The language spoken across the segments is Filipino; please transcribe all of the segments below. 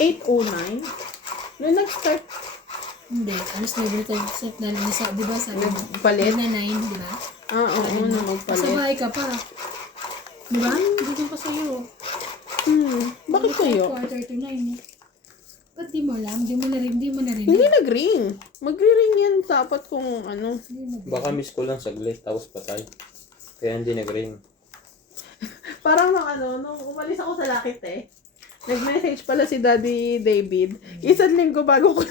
8:09? Nung nag-start, Hindi, alas na dito set na nasa, di ba? Sabi mo, palit? na 9, di ba? Oo, na Sa magpalit. bahay ka pa. Di ba? Dito pa sa'yo. Bakit kayo? 4:39 eh. Ba't di mo alam? Di mo na rin. Hindi nag-ring. Mag-ring yan dapat kung ano. Baka miss ko lang saglit, tapos patay. Kaya hindi nag-ring. Parang nung umalis ako sa Lakit nag-message pala si Daddy David. Isang linggo bago ko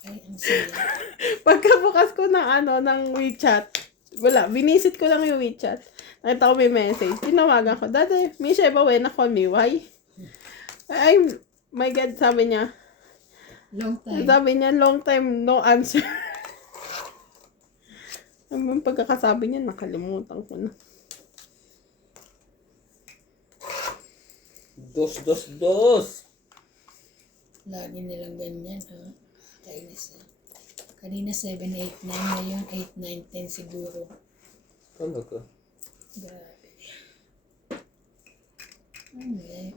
Ay, ang saya. pagkabukas ko ng WeChat. Wala, binisit ko lang yung WeChat. Nakita ko may message. Tinawagan ko, Daddy, may Sheba when call me, why? Ay, my God, sabi niya. Long time. Sabi niya, long time, no answer. Ang pagkakasabi niya, nakalimutan ko na. Dos. Lagi nilang ganyan, ha? Kainis, ha? Kanina 7, 8, 9, ngayon 8, 9, 10 siguro. Talaga. Grabe. Okay.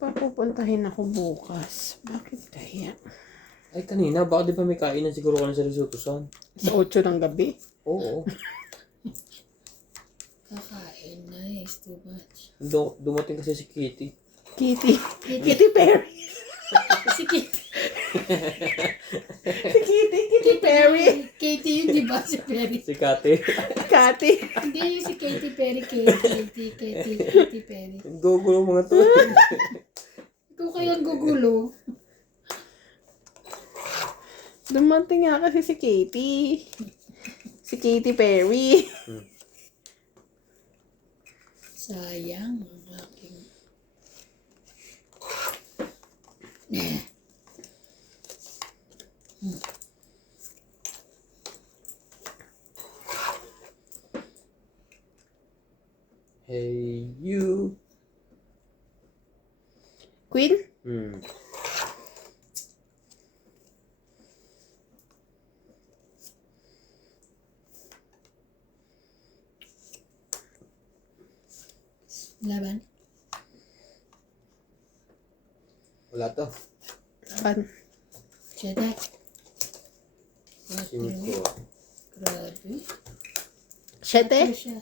Papupuntahin ako bukas. Bakit kaya? Ay, kanina, baka di ba may kainan siguro ka na sa Risotto-san? Sa 8 ng gabi? Oo. Kakain, nice, too much. Dumating kasi si Kitty. Kitty Perry. Si Kitty. Si Kitty Perry. Katie yun, di ba? Si Perry. Si Kate. Kati. Hindi yung si Katy Perry. Katy Perry. Gugulo mga to. Ikaw kaya gugulo. Dumating nga kasi si Kitty. Si Kitty Perry. Sayang ang aking... Hey, you. Queen? Laban? Wala to. Pan. Cheddar. Cinco. Grabe. Siyete? Ano siya?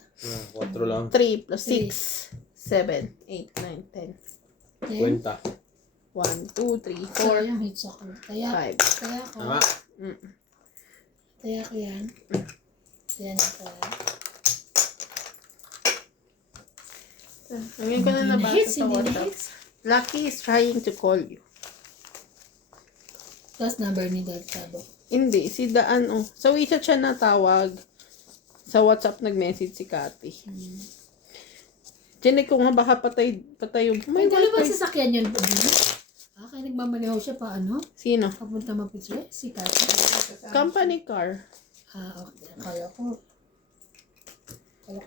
4 lang. 3 plus 6. 7, 8, 9, 10. Kwenta. 1, 2, 3, 4, Sayang, hits ako. Kaya 5. ko. Tama. Kaya ko yan. Yan ako. Ngayon ko na nabasa sa WhatsApp. Lucky is trying to call you. Tapos number ni Dad Tabo. Hindi, si Daan, sa WeChat siya natawag. Sa WhatsApp nag-message si Cathy. Tinig ko nga baka patay yung... May dala ba sasakyan yun? Kaya nagmamanihaw siya pa ano? Sino? Papunta mapitse? Si Kati. Company car. Okay. Akala ko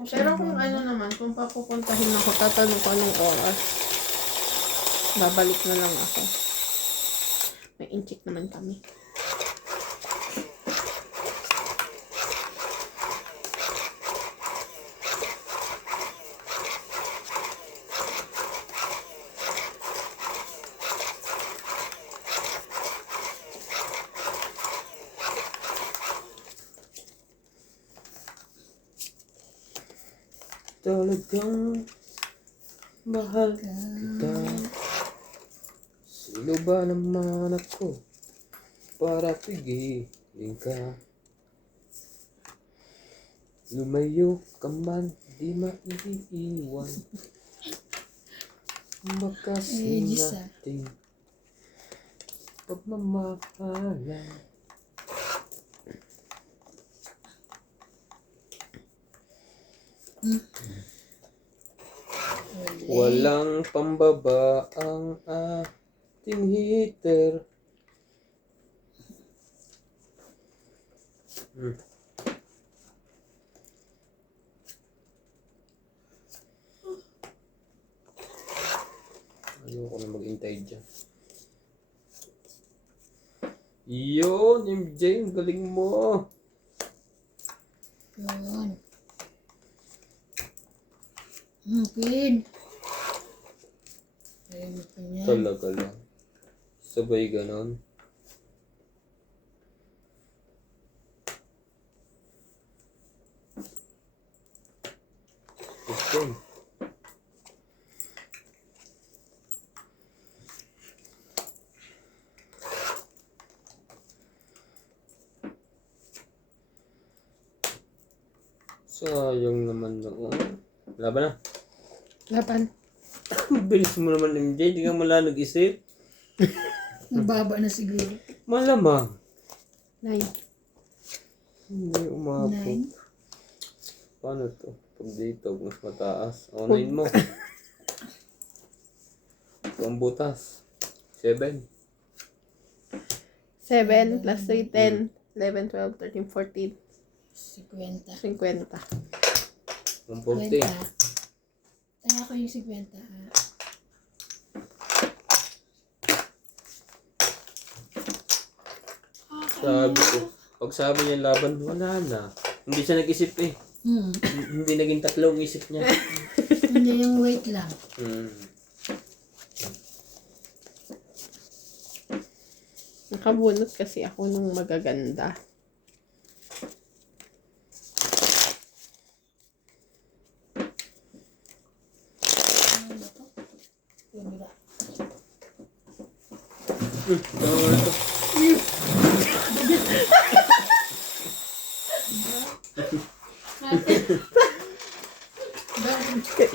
siya. Pero kung ano naman, kung papupuntahin ako, tatanong ko anong oras. Babalik na lang ako. May incheck naman kami. Talagang mahal kita. Sino ba naman ako para pigilin ka? Lumayo ka man, di maiiwan. Makasing nating pagmamahalan. Walang pambaba ang ating heater. Ayoko na maghintay dyan. Yun, MJ, ang galing mo. Yun. Queen. Ayun mo pa niyan. Talaga lang. Sabay ganon. Okay. Sayang naman noon. Laban na. Laban. Bilis mo naman, MJ. Hindi ka mala nag-isip. Mababa na siguro. Malamang. 9. Hindi umabot. 9. Paano to? Pag dito, mas mataas. Online mo. Ito ang butas. 7. 7 plus 3, 10. 11, 12, 13, 14. 50. 50. 140. Taya ko yung 50. Sabi ko. Pag sabi niya laban, wala na. Hindi siya nag-isip eh. Hindi naging tatlong isip niya. Hindi yung weight lang. Nakabunot kasi ako nung magaganda. Tama na to.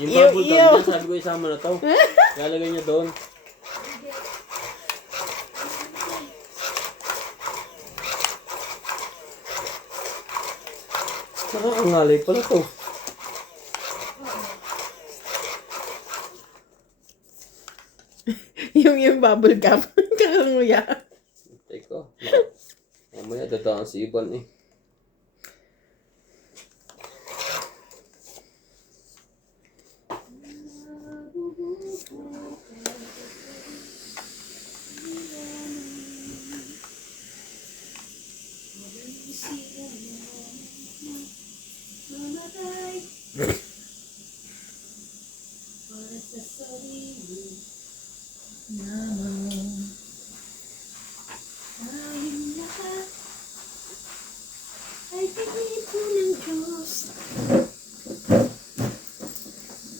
Yung bubble top niya, sabi ko isama na to. Lalagay niya doon. Nakakangalay pala to. yung bubble gum. Kakanguya. Teka. Mamaya dadaan si Ivan eh.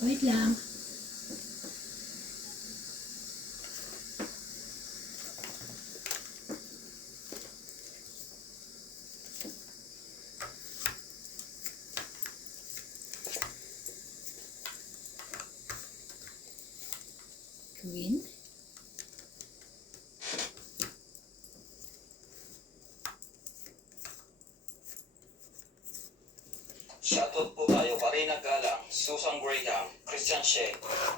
Wait lang. Queen. Shoutout po tayo, Karina Galang, Susan Graham, Christian Shea,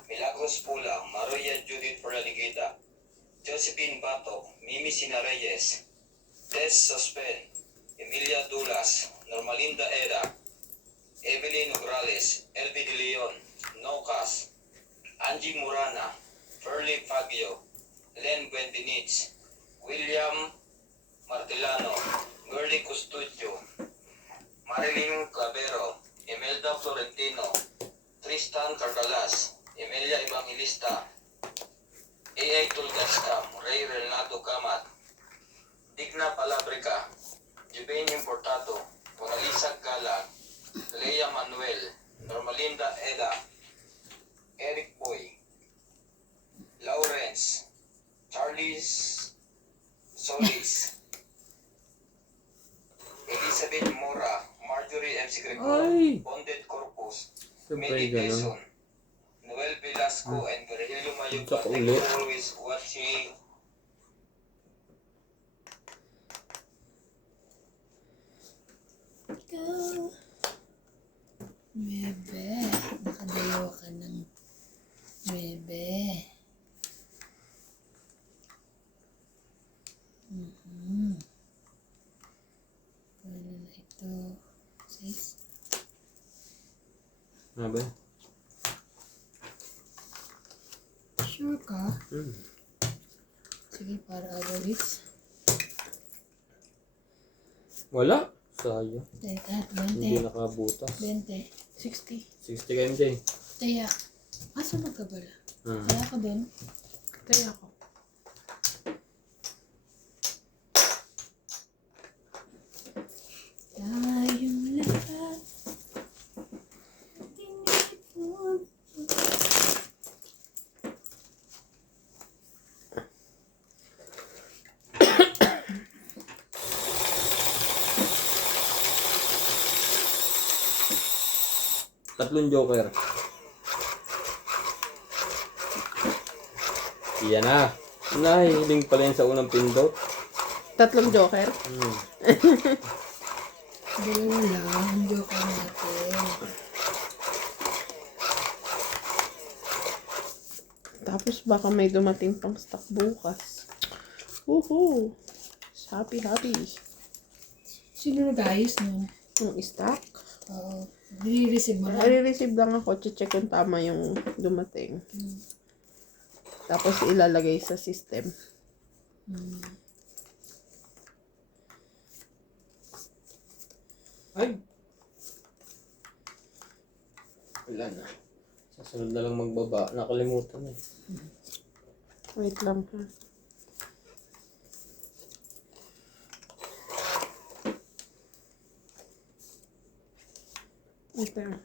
Milagros Pulang, Maria Judith Ferraligita, Josephine Bato, Mimi Sina Reyes, Tess Sospen, Emilia Dulas, Normalinda Eda, Evelyn Ugrales, Elvi De Leon, Nocas, Angie Murana, Ferlie Fagio, Len Buendinich, William Martilano, Gerly Custudio, Marilyn Clavero, Imelda Florentino, Tristan Carcalas, Emilia Evangelista, A.A. Tulgaskam, Ray Renato Kamat, Digna Palabrica, Jubin Importato, Monalisa Gala, Lea Manuel, Normalinda Eda, Eric Boy, Lawrence, Charles Solis, Elizabeth Mora, Marjorie M. Gregorio, Ay! Bonded Corpus, Sabay Medi ganon. Quezon, Noel Velasco, and Virgilio Mayuga. Tsaka Thank you ulit. for always watching. Go. Bebe. Nakadalawa ka ng bebe. Paano na ito? 6. Ano ba? Sure ka? Sige, para agalis. Wala. Sayang. At Hindi 20. nakabutas. 20. 60. 60 ka MJ. Taya. Sunod ka pala. Hmm. Kaya ka doon. Kaya ako. Tayong lahat. Tinipon. Tatlong joker. Iyan na. Nahihiling pala yan sa unang pindot. Tatlong joker. Hmm. Dalawa lang. Ang joker natin. Tapos baka may dumating pang stock bukas. Woohoo! Happy, happy. Sino nag-ayos nun? Yung stock. Oo. Nire-receive mo na. I-receive lang ako. Check kung tama yung dumating. Tapos ilalagay sa system. Ay! Wala na. Sasunod na lang magbaba. Nakalimutan na eh. Wait lang ha. Wait lang.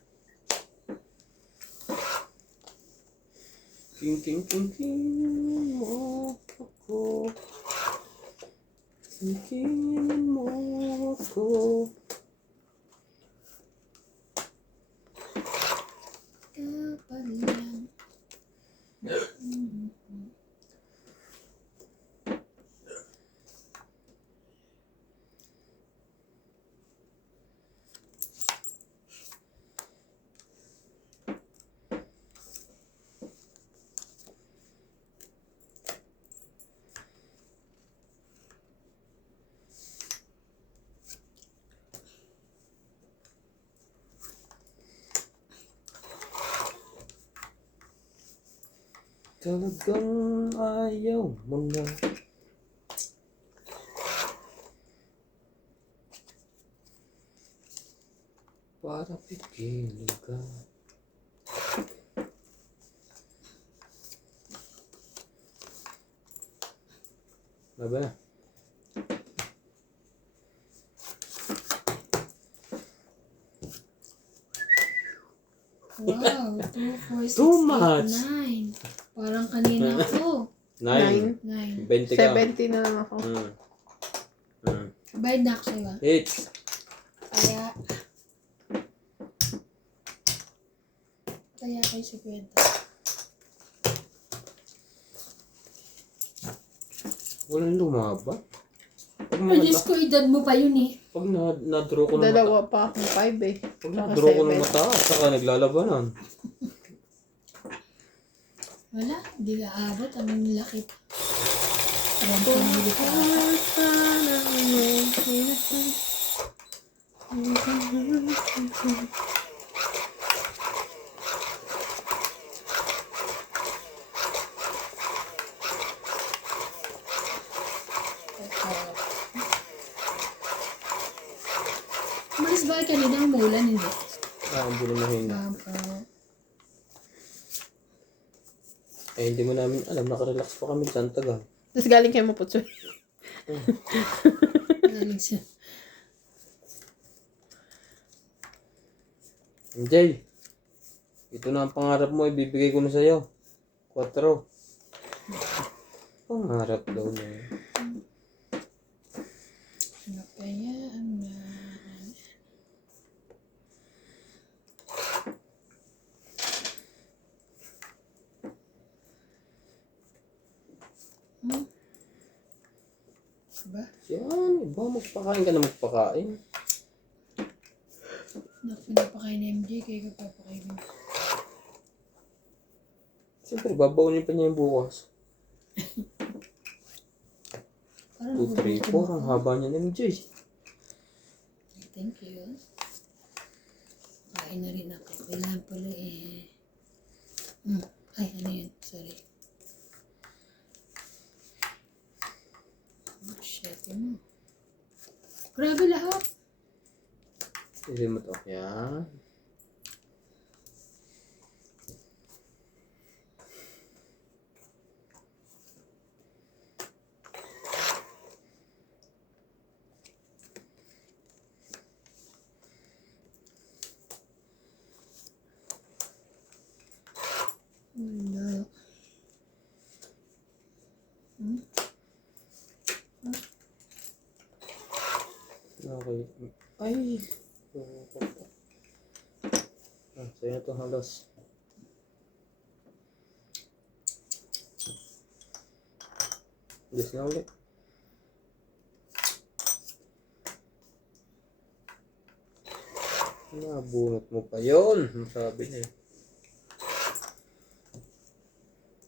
King, king, king, king. Mo ako. King mo ako. Kapag lang. Talagang ayaw mo na. Para pipili ka. Baba na. Wow. 2, 4, 6, Too 8, much. 9. Parang kanina ko. 9. 9. 20 ka. 70 na lang ako. Bayad na ako sa'yo ah. Hits. Kaya kayo 50. Walang lumaban. Pag Ay, Diyos ko, edad mo pa yun eh. Pag na-draw ko ng mata. Dalawa pa akong 5 eh. Pag Tsaka na-draw ko ng 7. mata, saka naglalabanan. Wala, hindi ka abot. Ang laki. Alam ko, hindi ka abot. Umalis ba kayo kanina umuulan? Hindi. Hindi na mahina. Oo. Eh, hindi mo namin alam. Nakarelax pa kami sa Tagal. Tapos galing kayo maputsoy. Galing siya. Jay, ito na ang pangarap mo. Ibibigay ko na sa'yo. 4. Pangarap daw na yun. Ano kaya ang ba? Yan, iba. Magpakain ka na magpakain. Pinapakain ni MJ, kaya kapapakain mo. Siyempre, babaunin pa niya yung bukas. Parang 2, 3, 4. Ang haba niya ng MJ. Thank you. Kain na rin ako. Kailangan pala eh. Ay, ano yun? Sorry. Shit mo. Grabe lahat. Hindi mo to. Yan. Wala. Okay. Ay! Sa'yo na to halos. Yes na ulit. Nabunot mo pa yun. Sabi niya.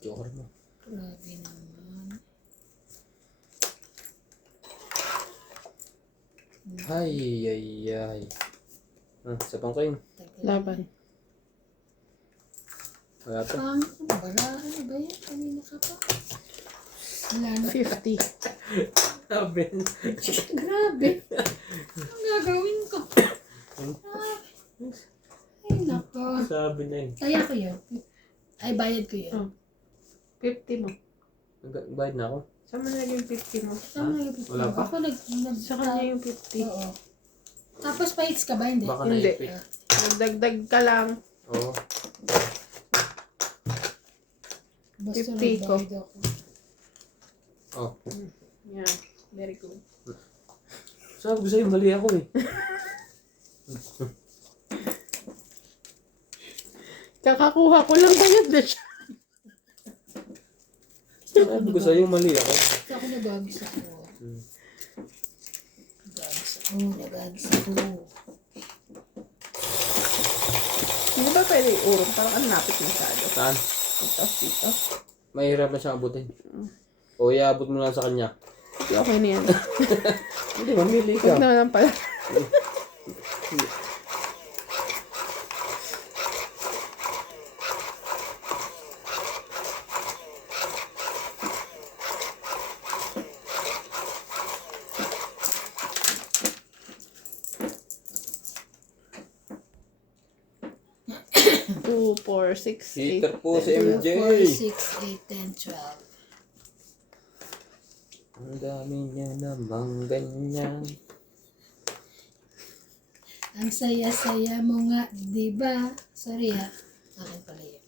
Joker mo. Grabe naman. Ay, ay, ay. Sa pangkain. Tagal. Laban. Wala to. Ano ba yan? Kanina ka pa. Wala na. 50. Sabi. Grabe. Ang gagawin ko? Ay, nako. Sabi na yun. Kaya ko yun. Ay, bayad ko yun. Oh. 50 mo. Bayad na ako. Saan mo naging 50 mo? Tama yung Wala pa? Ako Sa kanya yung 50. Oo. Tapos pa-hits ka ba? Hindi. Baka Hindi. naipit. Nagdagdag ka lang. Oo. Basta 50 ko. nagbayad ako. Oh. Yeah. Very good. Sabi ko sa'yo, mali ako eh. Kakakuha ko lang bayad na siya. Sabi ko sa'yo, mali ako. Kasi ako nagagis ako. Nagagis ako. Hindi ba pwede iurong? Parang ang napit masyado. Saan? Dito. Mahirap na siya abutin. O iabot mo lang sa kanya. Hindi, okay na yan. Hindi, mamili Huwag ka. na lang pala. Two, 4, 6, 8. Hater po si 2, MJ. 4, 6, 8, 10, 12. Ang dami niya namang ganyan. Ang saya-saya mo nga, di ba? Sorry ha. Akin pala yun.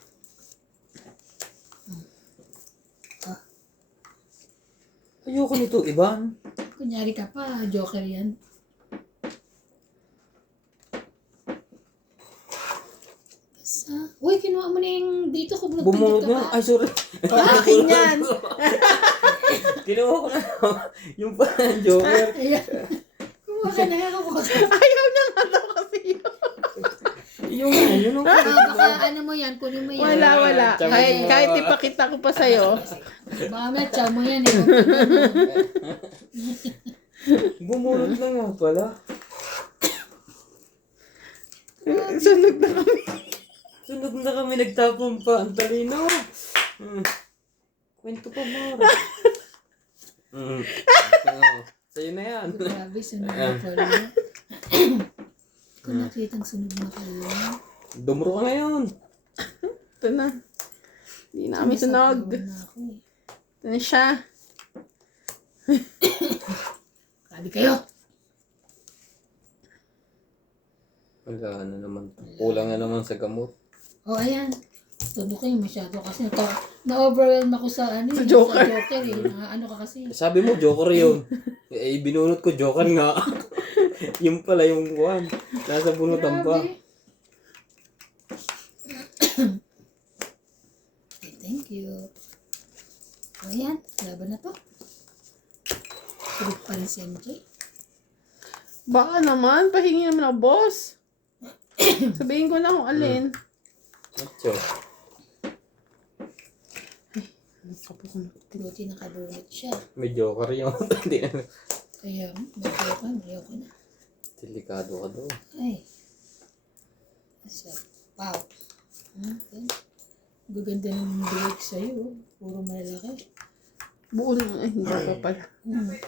Ayoko nito, Iban. Kunyari ka pa, joker yan. Basta. Uy, kinuha mo na yung dito ko. Bumunod na. Ay, sorry. Akin yan! Kinuha ko na. Yung pa, Joker. Ayan. Kumuha ka na ako. Ayaw niya nga daw kasi yun. Yun ang Baka ano mo yan, kunin mo yan. Wala. Tsaka Kahit ipakita ko pa sa'yo. Baka metsa mo yan eh. Bumunod na nga pala. Sunog na kami. Sunod na kami, nagtapon pa. Ang talino. Kwento pa mo. Sa'yo na yan. Grabe, sunod na pala. Kung nakitang sunod na kayo. Dumuro ka ngayon. Ito na. Hindi na kami sunog. Sasapawan na ako eh. Ito na siya. Grabe kayo. Wala na naman. Kulang na naman sa gamot. Oh, ayan. Tubo kayo masyado kasi na-overwhelm ako sa ano Sa eh, Joker. Sa Joker eh. Ano ka kasi. Sabi mo, Joker yun. Eh, binunot ko, Joker nga. Yung pala yung one. Nasa bunutan pa. Grabe. Okay, thank you. O ayan, laban na to. Sulit pa rin si MJ. Baka naman, pahingi naman ako, boss. Sabihin ko na kung alin. Macho. Buti nakabunot siya. May Joker yun. Hindi na. Kaya, medyo ka, ayoko na. Delikado ka doon. Ay. So, wow. Okay. Gaganda ng break sa'yo. Puro malalaki. Buo na, hindi pa pala.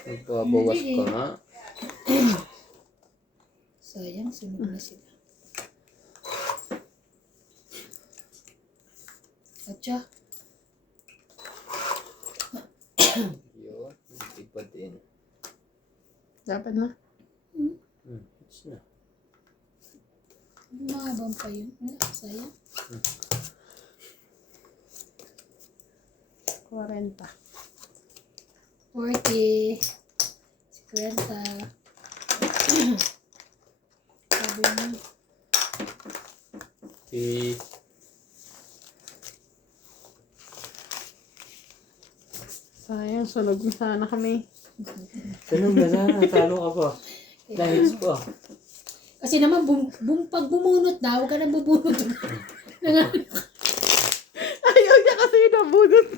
Magpabawas ka nga. Sayang, sunog na sila. Atcha. Yun. Iba din. Dapat na. Hits na. Mahabang pa yun. Sayang. 40. 40. 50. Sabi mo. Okay. Sayang, sunog na sana kami. Sunog na sana. Talo ka pa. Na-hits pa. Kasi naman, pag bumunot na, huwag ka nang bubunot. Ayaw niya kasi nabunot.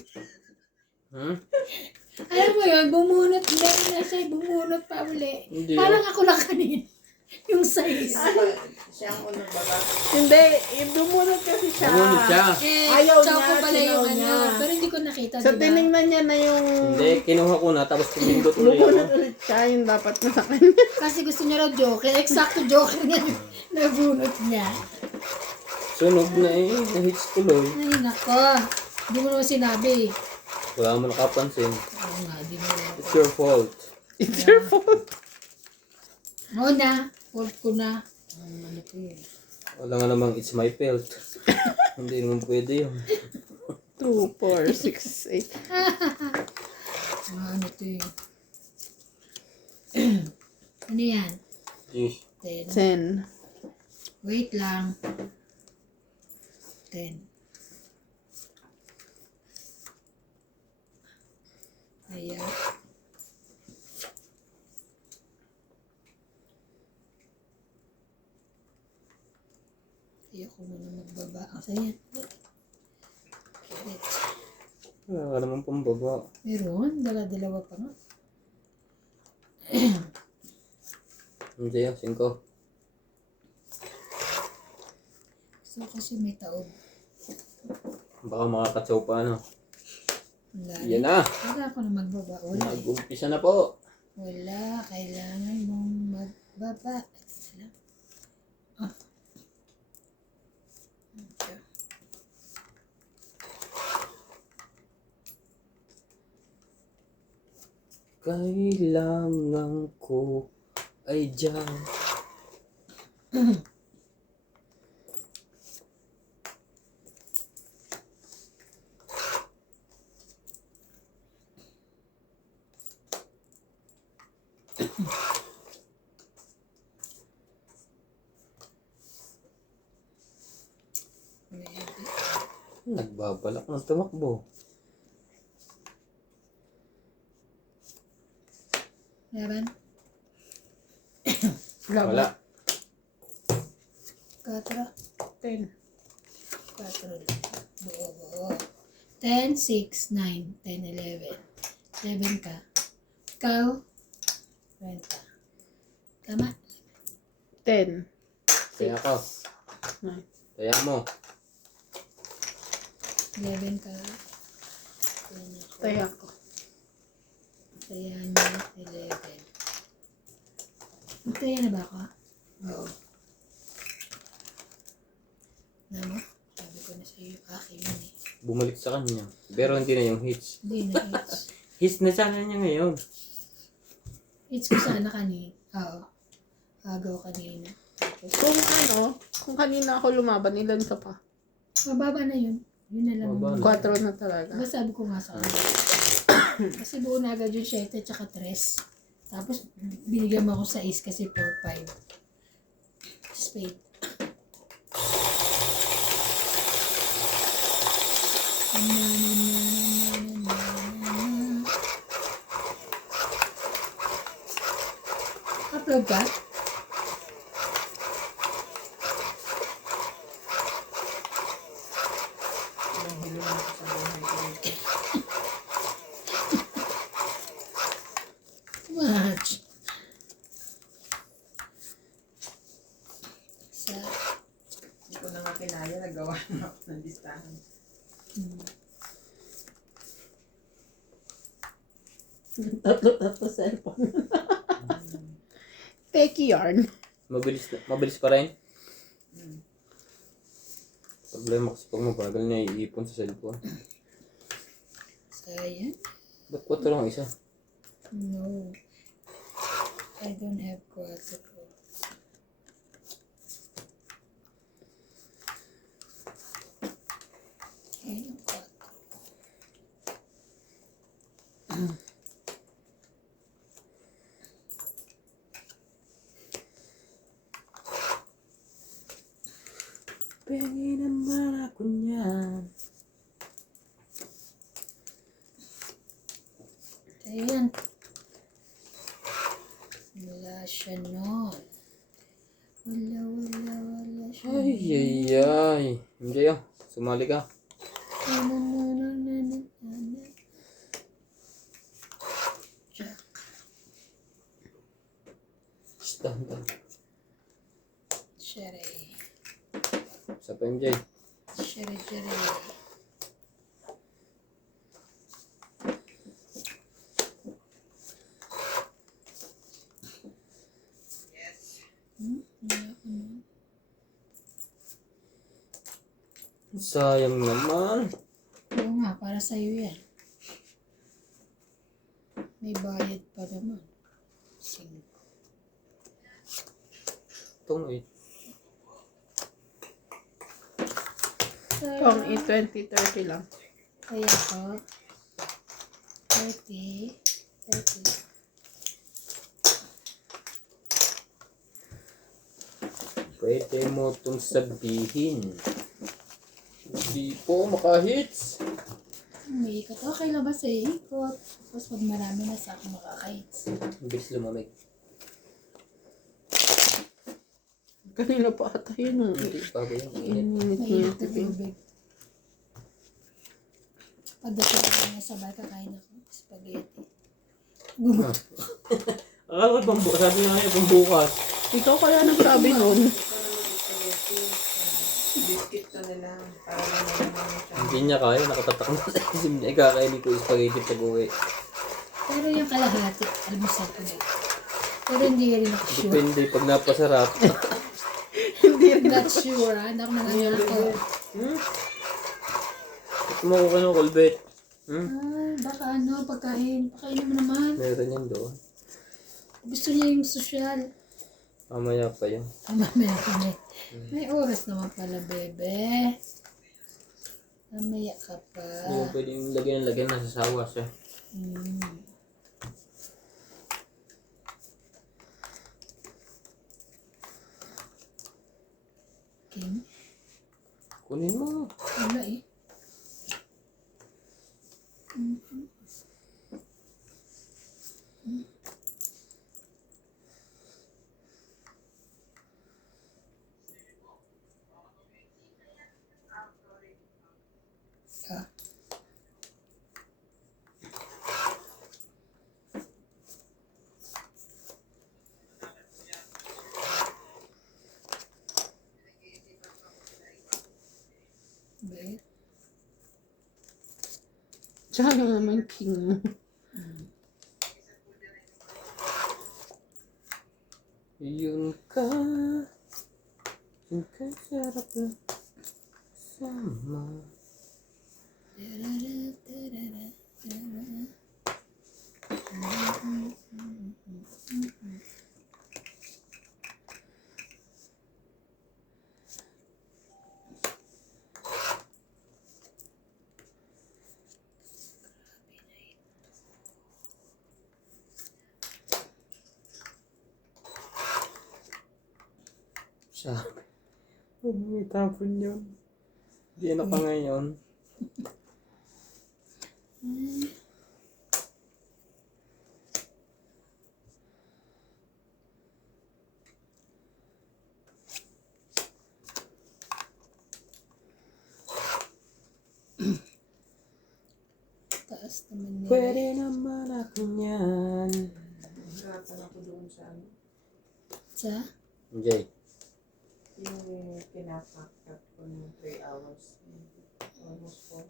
Alam mo yun, bumunot. Dahil na siya, bumunot pa uli. Hindi. Parang ako lang kanina. Yung size. Hindi, dumunot kasi siya. Bumunot siya. Ayaw choco niya, pala yung sinaw niya. Pero hindi ko nakita, So, diba? tinignan niya na yung... Hindi, kinuha ko na. Tapos pumindot ulit Bumunot ako. ulit siya, yung dapat na sa kanya. Kasi gusto niya raw joker. Eksakto joker niya. Nabunot niya. Sunog na eh. Na-hits tuloy. Ay, nako. Hindi mo naman sinabi. Wala mo nakapansin. Oo nga, di mo naman. It's your fault. It's your fault. Oo na. Fault ko na. Ano ko yun? Wala nga namang it's my fault. Hindi naman pwede yun. 2, 4, 6, 8. Ano to yun? Ano yan? Jeez. 10. 10. Wait lang. 10. Ayan. Ayoko muna magbaba. Ayan. Kilit. Wala ka naman pambaba. Meron. Dala-dalawa pa nga. Hindi yan, 5. So kasi may taob. Baka makakatsaw pa ano. Wala. Yan na. Wala ako na magbaba. Wala. Mag-umpisa na po. Wala. Kailangan mong magbaba. Wala. Ah. Okay. Kailangan ko ay dyan. Nagbabalak ng tumakbo. Laban. Wala. 4. 10. 4 lang. Buo. 10, 6, 9, 10, 11. 11 ka. Ikaw. 20. Tama. 10. Kaya ka. Nine. Kaya mo. 11 ka. Tayo ako. Kaya niya 11. Kaya na ba ako? Oo. Namo? Sabi ko na sa iyo, akin yun eh. Bumalik sa kanya. Pero hindi na yung hits. Hindi na hits. Hits na sana niya ngayon. Hits ko sana kanina. Oo. Agaw kanina. Kung kanina ako lumaban, ilan ka pa? Mababa na yun. Yun na lang. Mababa. 4 na talaga. Diba sabi ko nga sa kanila. Kasi buo na agad yung 7 tsaka 3. Tapos binigyan mo ako 6 kasi 4, 5. Spade. Upload ka? Watch. Sa... Hindi ko na nga kinaya, nagawa na ako ng listahan. Tatlo cellphone. Fake yarn. Mabilis pa rin. Problema kasi pag mabagal na iipon sa cellphone. Sayang. Ba't 4 lang isa? No. I don't have quarter. Ayun, quarter. Pengen naman ako niyan. Ayan. Wala siya nun. Wala siya. Ay. Hindi ah. Sumali ka. Jack. Stand up. Sherry. Sa PMJ. Sherry. Sayang naman. Oo nga, para sa'yo yan. May bayad pa naman. Sing. Itong 8. Kung 20-30 lang. Kaya ko. 30. Pwede mo itong sabihin. Hindi po makahits. May ikot. Okay lang ba sa ikot? Tapos pag marami na sa akin makakaits. Bilis lumamig. Kanina pa ata yun. Hindi pa ba yung init? Ininit May niya. ikot na tubig. Pagdating ko na sabay kakain ako. Spaghetti. Gumot. Akala ko sabi nga niya pambukas. Ikaw kaya nagsabi nun. Biscuit ka na lang. Para lang naman siya. Hindi niya kaya, nakatatak na sa isip niya. Ikakainin ko yung spaghetti pag uwi. Pero yung kalahati, almusal ko na. Pero hindi rin ako sure. Depende pag napasarap. Not sure, ha? Hindi ako nangyayari ko. Ito mo ko kanong kulbet. Ay, baka ano, pagkain. Pakainin mo naman. Meron yan doon. Gusto niya yung social. Mamaya pa yun. Mamaya kami. May oras naman pala, bebe. Mamaya ka pa. Hindi mo pwedeng lagyan nasa sawa siya. King? Kunin mo. Wala eh. Ah. Bet. Tsaka naman king mo. Yun ka. Yun ka sarap na. Sama. Sabi. Huwag mo itapon yun. Hindi na pa ngayon. Taas naman nila. Pwede naman ako niyan. Hirapan ako doon sa ano. Sa? Jay. Yung pinapakat ko ng 3 hours. Almost 4.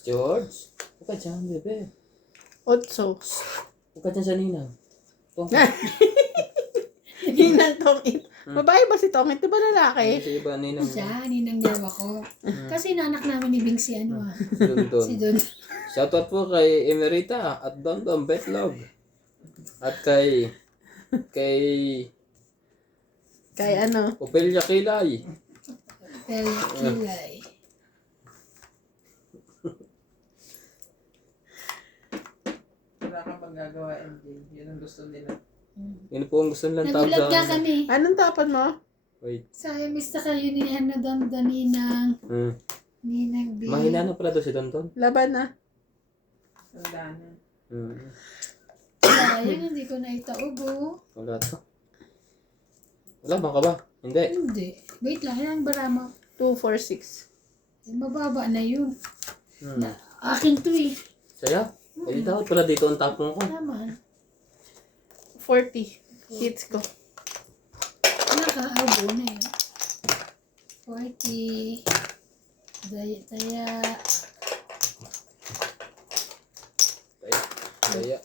George? Huwag ka dyan, bebe. Otso. Huwag ka dyan sa nina. Ninang Tongit. Babae ba si Tongit? Di ba Hindi lalaki? sa iba, ninang Siya, ninang niyaw ako. Kasi nanak namin ni Bing si ano ah. Dondon. Si Don. Shoutout po kay Emerita at Dondon Betlog. At kay Kay ano? Opelia Kilay. Kilay. Wala kang magagawa, MJ. Yun ang gusto nila. Yun po ang gusto nilang tawag Nagulat nga sa... kami. Anong tapon mo? Wait. Sabi, mista kayo ni ano Don Ninang. Hmm. Ninang Bing. Mahina na pala to si Dondon. Laban na. Tanda na. Hmm. Sayang, hindi ko na itaubo. Wala to. Wala bang ka ba? Hindi. Hindi. Wait lang, yan barama. 246. Mababa na yun. Hmm. Akin to eh. Saya? Ay, dapat pala dito ang tapong ko. Naman. 40. Hits ko. Nakaubo na eh. 40. Daya. Saya.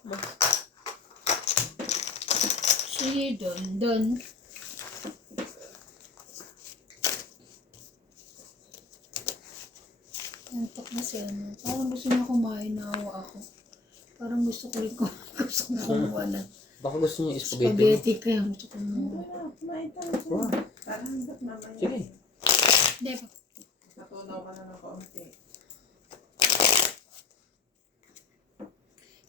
Si Don. Antok na si ano. Parang gusto niya kumain, naawa ako. Parang gusto ko rin gusto ko kumuha ng Baka gusto niyo spaghetti. spaghetti kaya gusto ko kumuha. Wala, kumain tayo. Wow. Parang hanggat mamaya. Sige. Hindi pa. Natunaw ka na ng kaunti.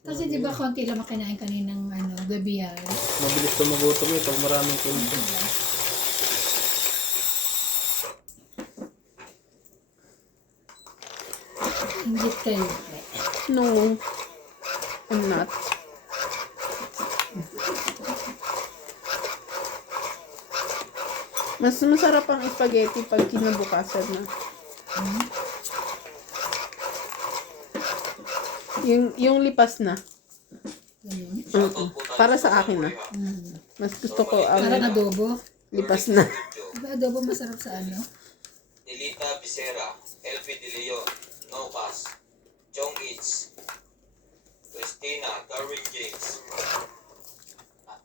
Kasi di ba konti lang makinain kaninang ano, gabi yan. Mabilis tumugutom eh pag maraming kinito. Hindi kayo. No. I'm not. Mas masarap ang spaghetti pag kinabukasan na. Yung lipas na. Ganun. Mm-mm. Para sa akin na. Mas gusto ko Parang ang adobo. lipas na. Diba adobo masarap sa ano? Nilita Becerra, LP De Leon, Nocas, Chong Itz, Christina, Darwin James,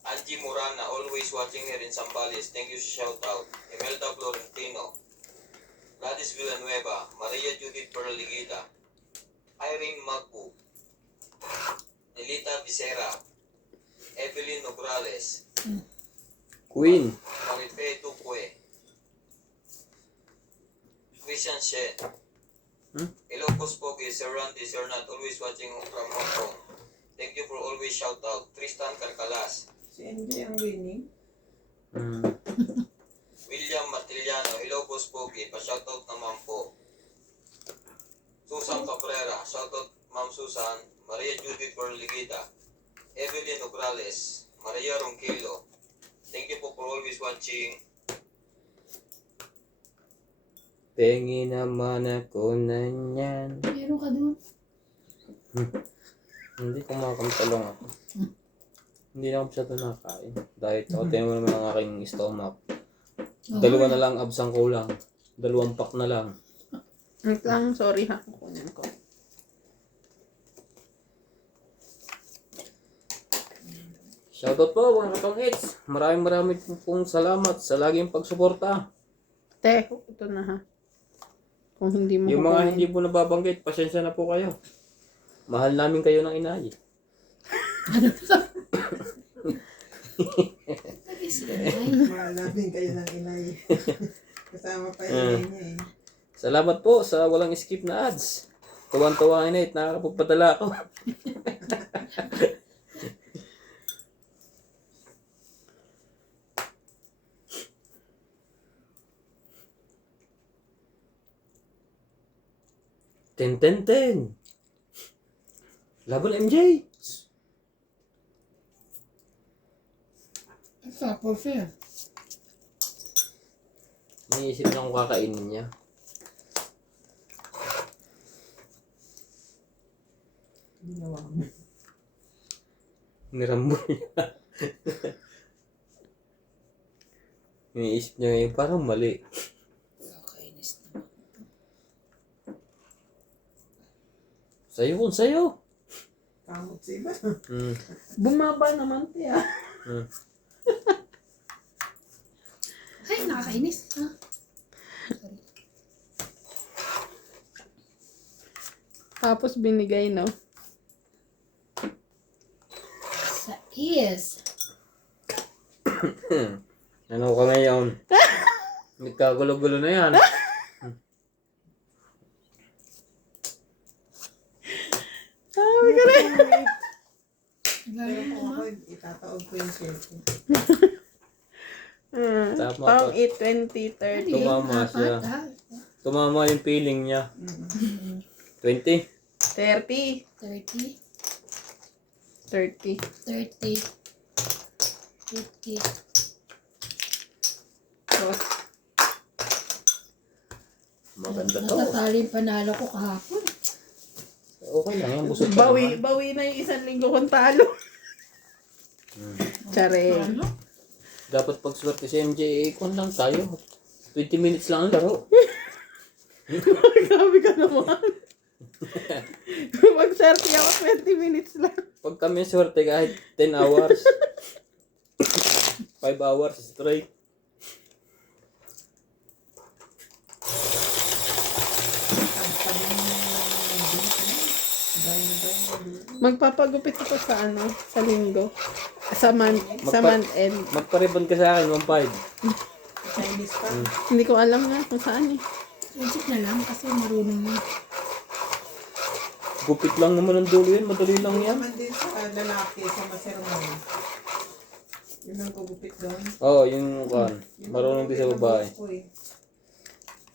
Angie Morana, always watching here in Zambales. Thank you, shout out. Imelda Florentino, Gladys Villanueva, Maria Judith Perligita, Irene Magbu, Nilita Becerra, Evelyn Nograles, Queen. Marife Duque, Christian Shen, Ilocos Pogi, Sir Randy, Sir Nat, always watching from Hong Kong. Thank you for always shout out. Tristan Carcalas, Si MJ ang winning. Hmm. William Matiliano, Ilocos Pogi, pa-shout out naman po. Susan Cabrera, shout out Ma'am Susan, Maria Judith Perligita, Evelyn Nograles, Maria Ronquillo. Thank you po for always watching. Pengi naman ako na yan. Meron ka dun. Hindi kumakamtalong ako. Hindi na ako masyado nakain. Dahil ako tayo mo naman ang aking stomach. Dalawa na lang abs ang kulang. 2 pack na lang. Wait lang, sorry ha. Kukunin ko. Shoutout po mga katong hits. Maraming pong salamat sa laging pagsuporta. Te, ito na ha. Kung hindi mo Yung mga kukunin. hindi po nababanggit, pasensya na po kayo. Mahal namin kayo ng inay. Mahal natin kayo ng inay. Kasama pa yung inay niya eh. Salamat po sa walang skip na ads. Tuwan-tuwa inay at nakakapagpadala ako. Ten. Laban MJ. Tapos eh. Iniisip na kung kakainin niya. Ginawa mo. Nirambol niya. Iniisip niya ngayon parang mali. Kainis naman. Sayo kung sayo. Kamot sa iba. Hmm. Bumaba naman tiya. Hmm. Ay, nakakainis. Ha? Sorry. Tapos binigay, no? Sa is. Ano ka ngayon? Nagkagulo-gulo na yan. Sabi ko rin. Pero kung ako, itataog ko yung cellphone. Tama Pang pa. 8, 20, 30. Tumama siya. Tumama yung feeling niya. 20? 30. 30, 30. 30, 50. Tapos, Maganda to. Natatali yung panalo ko kahapon. Okay lang yan. Busog pa naman. bawi na yung 1 linggo kong talo. Tsare. Ano? Dapat pag swerte si MJ, kung lang tayo. 20 minutes lang ang laro. Sabi ka naman. Mag-swerte ako 20 minutes lang. Pag kami swerte kahit 10 hours. 5 hours straight. Magpapagupit ako sa sa linggo. Sa month end. Magparibon ka sa akin, 1.5. Chinese pa. Hindi ko alam nga kung saan eh. Isip na lang kasi marunong yun. Gupit lang naman ang dulo yan. Madali lang yan. Naman din sa lalaki, sa masermon. Yun ang kugupit doon. Oo, yung kan. Marunong din sa babae.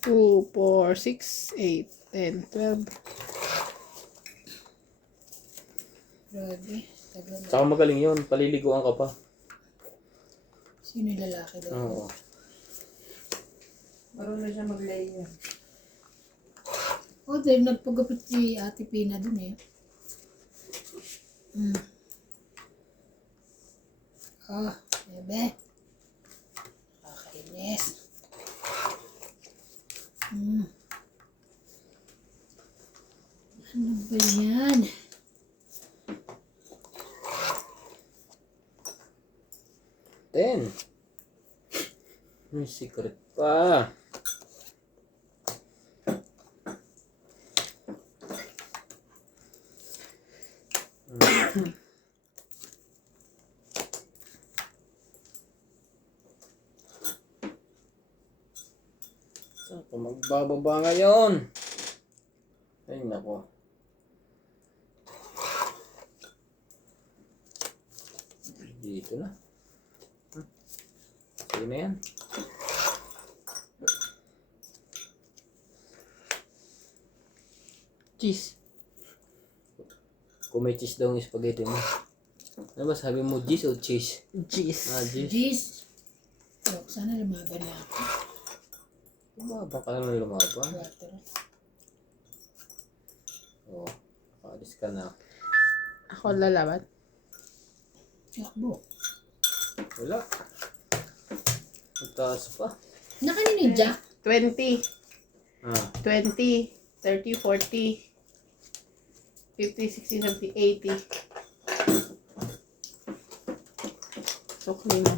2, 4, 6, 8, 10, 12. Grabe. Tagal. Tsaka magaling yun. Paliliguan ka pa. Sino yung lalaki doon? Oo. Marunong siya mag-layer. Oh, dahil nagpagupit si Ate Pina dun eh. Oh, bebe. Nakakainis. Ano ba yan? Ten. May secret pa. Saan ko magbababa ngayon? Ay, nako. Dito na. Sige na yan. Cheese. Kung may cheese daw yung spaghetti mo. Ano ba sabi mo? Cheese o cheese? Cheese. Ah, cheese. Jeez. Oh, sana lumaban na ako. Baka ka naman lumaban. 4. Oo. Paalis ka na. Ako lalaban. Yakbo. Wala. Magtaas pa. Nakaninidya? 20. Ah. 20, 30, 40, 50, 60, 70, 80. Sukli mo.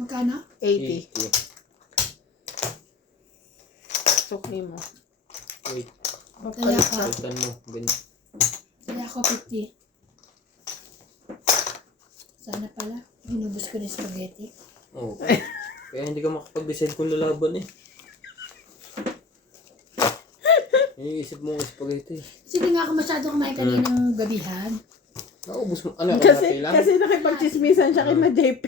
Magkano? 80. Sukli mo. Wait. Kaya ako. Sultan mo. Kaya ako 50. Sana pala. Inubos ko na yung spaghetti. Oo. Kaya hindi ka makapag-decide kung lalaban eh. Iniisip mo ang spaghetti. Kasi di nga ako masyado kumain kaninang gabihan. Naubos mo. Ano, kalahati lang? Kasi nakipagchismisan siya kay na JP.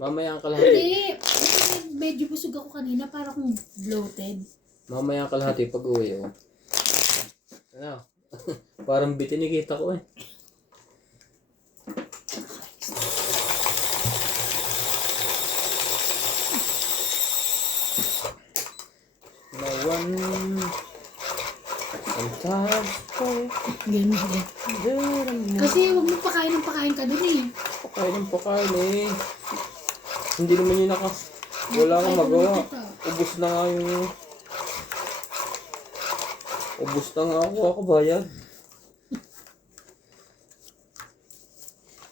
Mamaya ang kalahati. Hindi. Kasi medyo busog ako kanina. Para akong bloated. Mamaya ang kalahati pag uwi oh. Ano? Parang bitinikita ko eh. No one. Sometimes. Ganun. Kasi huwag mo pakain ng pakain ka dun eh. Pakain eh. Hindi naman yun wala akong magawa. Ubus na nga yung... Ubus na nga ako bayad.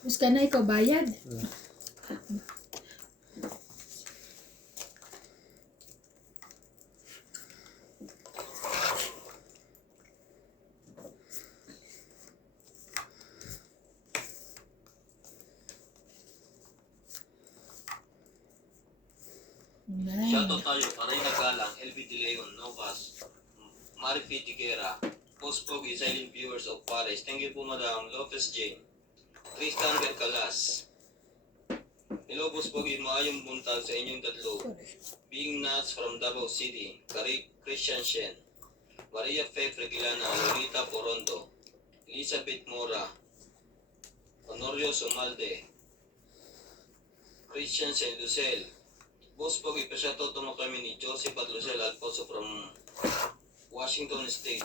Mas ka na, ikaw bayad. Nice. Shoutout tayo, Aray Nagalang, LV De Leon, Novas, Marifi Tigera, Post Pogi, silent viewers of Paris. Thank you po Madam Lopez Jane. Tristan Bercalas. Hello Post Pogi, maayong buntag sa inyong tatlo. Being Nuts from Davao City, Christian Shen, Maria Fe Fregilana, Lolita Porondo, Elizabeth Mora, Honorio Sumalde, Christian Saint Lucel. Boss Pogi, pa-shoutout mo kami ni Joseph at Lucel Alfonso from Washington State.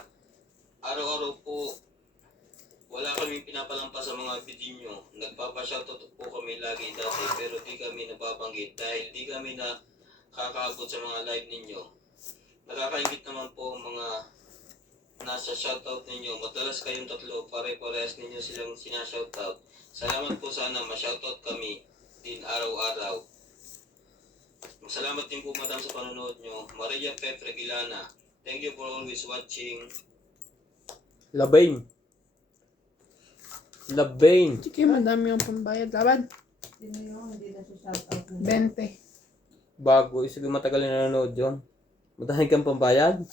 Araw-araw po, wala kaming pinapalampas sa mga video nyo. Nagpapa-shoutout po kami lagi dati pero di kami nababanggit dahil di kami nakakaabot sa mga live ninyo. Nakakaingit naman po ang mga nasa shoutout ninyo. Madalas kayong tatlo, pare-parehas ninyo silang sinashoutout. Salamat po, sana ma-shoutout kami din araw-araw. Salamat din po madam sa panonood nyo. Maria Petre Gilana, thank you for always watching. Labain. Labain. Sige, madami yung pambayad. Laban. Sino yung hindi na shout-out mo? 20. Bago, isipin matagal na nanonood yun. Madami kang pambayad?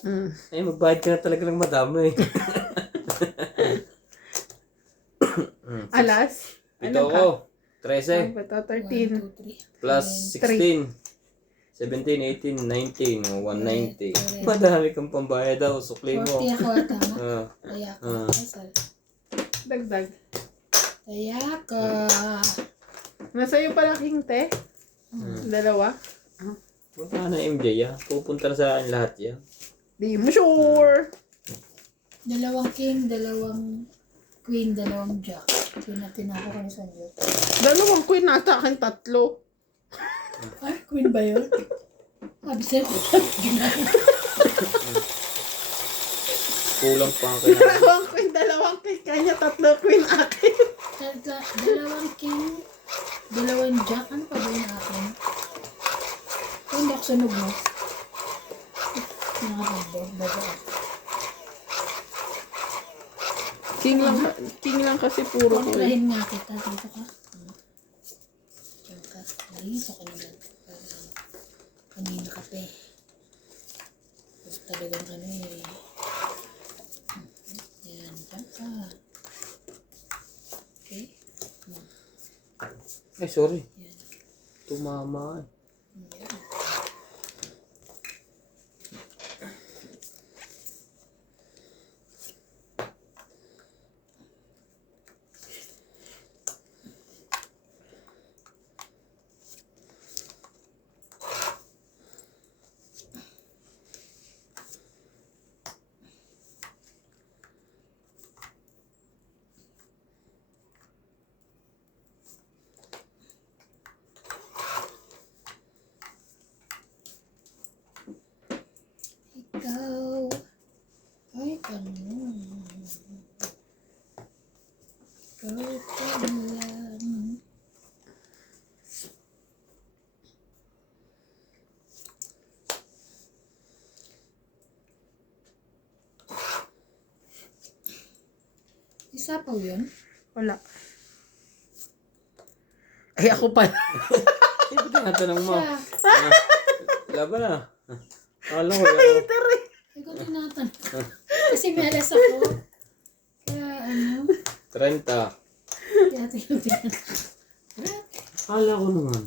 Eh, magbayad ka na talaga ng madami. Alas. Ito Ano ka? ako. 13. Ito, 13. 1, 2, 3. Plus 16. 17, 18, 19. 190. Madami kang pambayad daw. Sukli mo. 40 ako, tama? Ah. Kaya ka. Ah. Asal. Dagdag. Kaya ka. Nasa iyo pala king te? Dalawa? Punta na MJ pupunta na sa akin lahat yan. Di mo sure. Dalawang king, dalawang queen, dalawang jack. Tinatin ako kami sa Diyos. Dalawang queen nasa akin 3. Ay, queen ba yun? Absent. Kulang pa ang kailangan. Dalawang queen, dalawang king. Kanya 3 queen akin. Dalawang king, dalawang jack. Ano pa ba yung akin? Kung hindi ako sunog mo. Nakapagbaga. King lang kasi puro ko eh. Kontrahin nga kita. Dito ka. Diyan ka. Nariso ka naman. Kanina ka pa eh. Gusto talagang ano eh. Yan. Diyan ka. Okay. Ay, sorry. Yan. Tumama. Yan. Ikaw ay tanong. Ikaw lang. Isa pa yun? Wala. Ay, ako pala. Eh, ba't tinatanong mo? Siya. Laban na. Alam ko. Hater eh. Ikaw tinatan. Kasi may alas ako. Kaya ano? 30. Kaya tinatan. Akala ko naman.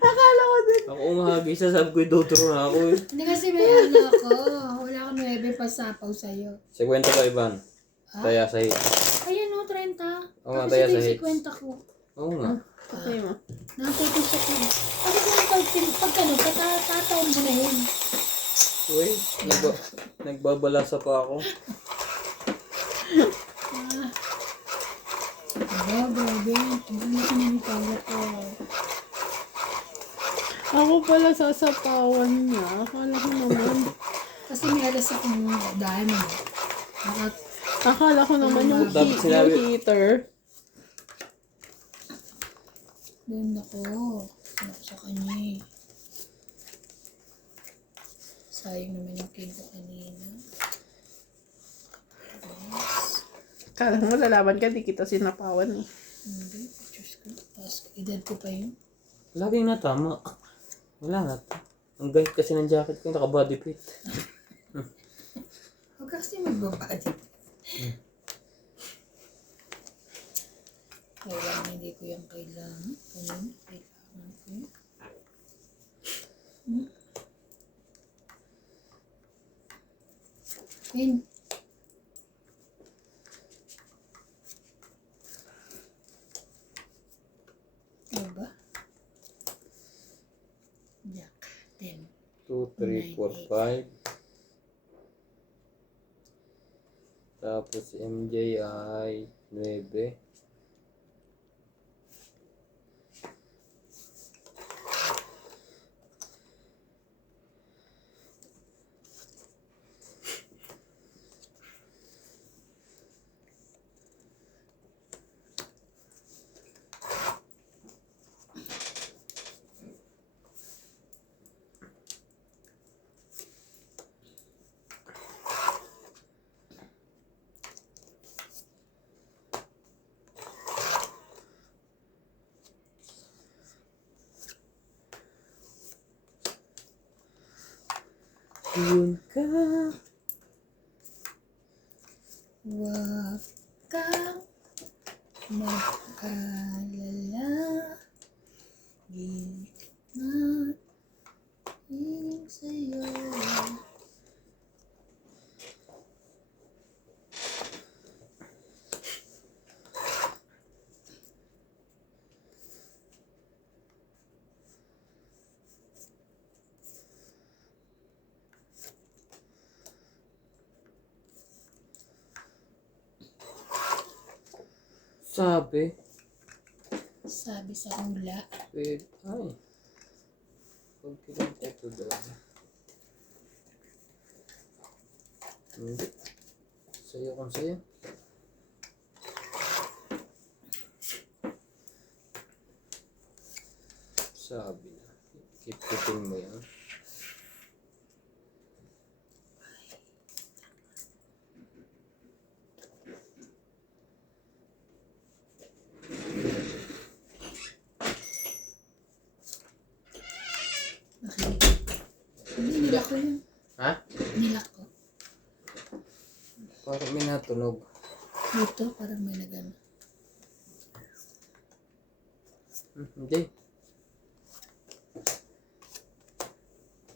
Akala ko din. Ako umahagi sa sabi ko, dotoro na ako eh. Hindi kasi may ano ako. Wala akong 9 pasapaw sa'yo. Si kwenta ko, Ivan. Taya sa hit. Ayan o, 30. Oo nga, Tapos taya ito sa yung hits. 50 ko. Oo nga. Okay mo. Nakatutusok ko. Kasi kung pag ano, tatataon mo na yun. Uy, nagbabalasa pa ako. Grabe. Hindi ko na nipala ko. Ako pala sasapawan niya. Akala ko naman. Kasi may alas akong diamond. Akala ko naman yung, Dapat sinabi- yung heater. Doon ako. Ano ko sa kanya eh. Sayang naman yung cake ko kanina. Kala mo lalaban ka, di kita sinapawan eh. Hindi. Diyos ko. Tapos edad ko pa yun. Laging natama. Wala na. Ang gait kasi ng jacket ko, naka-body fit. Huwag ka kasi magbabadi. Kailangan hindi ko yung kailangan. Kanina, kailangan ko yun. Pin. Ano ba? Jack. 10. 2, 3, 4, 5. Tapos si MJ ay 9. Yun ka. Huwag kang mag-alala. Gitnain sa'yo. Sabi. Sabi sa hula. Ay. Huwag kilang ito doon. Hindi. Sayo kung sayo. Sabi na. Keep mo yan. Hindi, nilak ko yun. Ha? Nilak ko. Parang may natunog. Dito, parang may nagano. Hindi.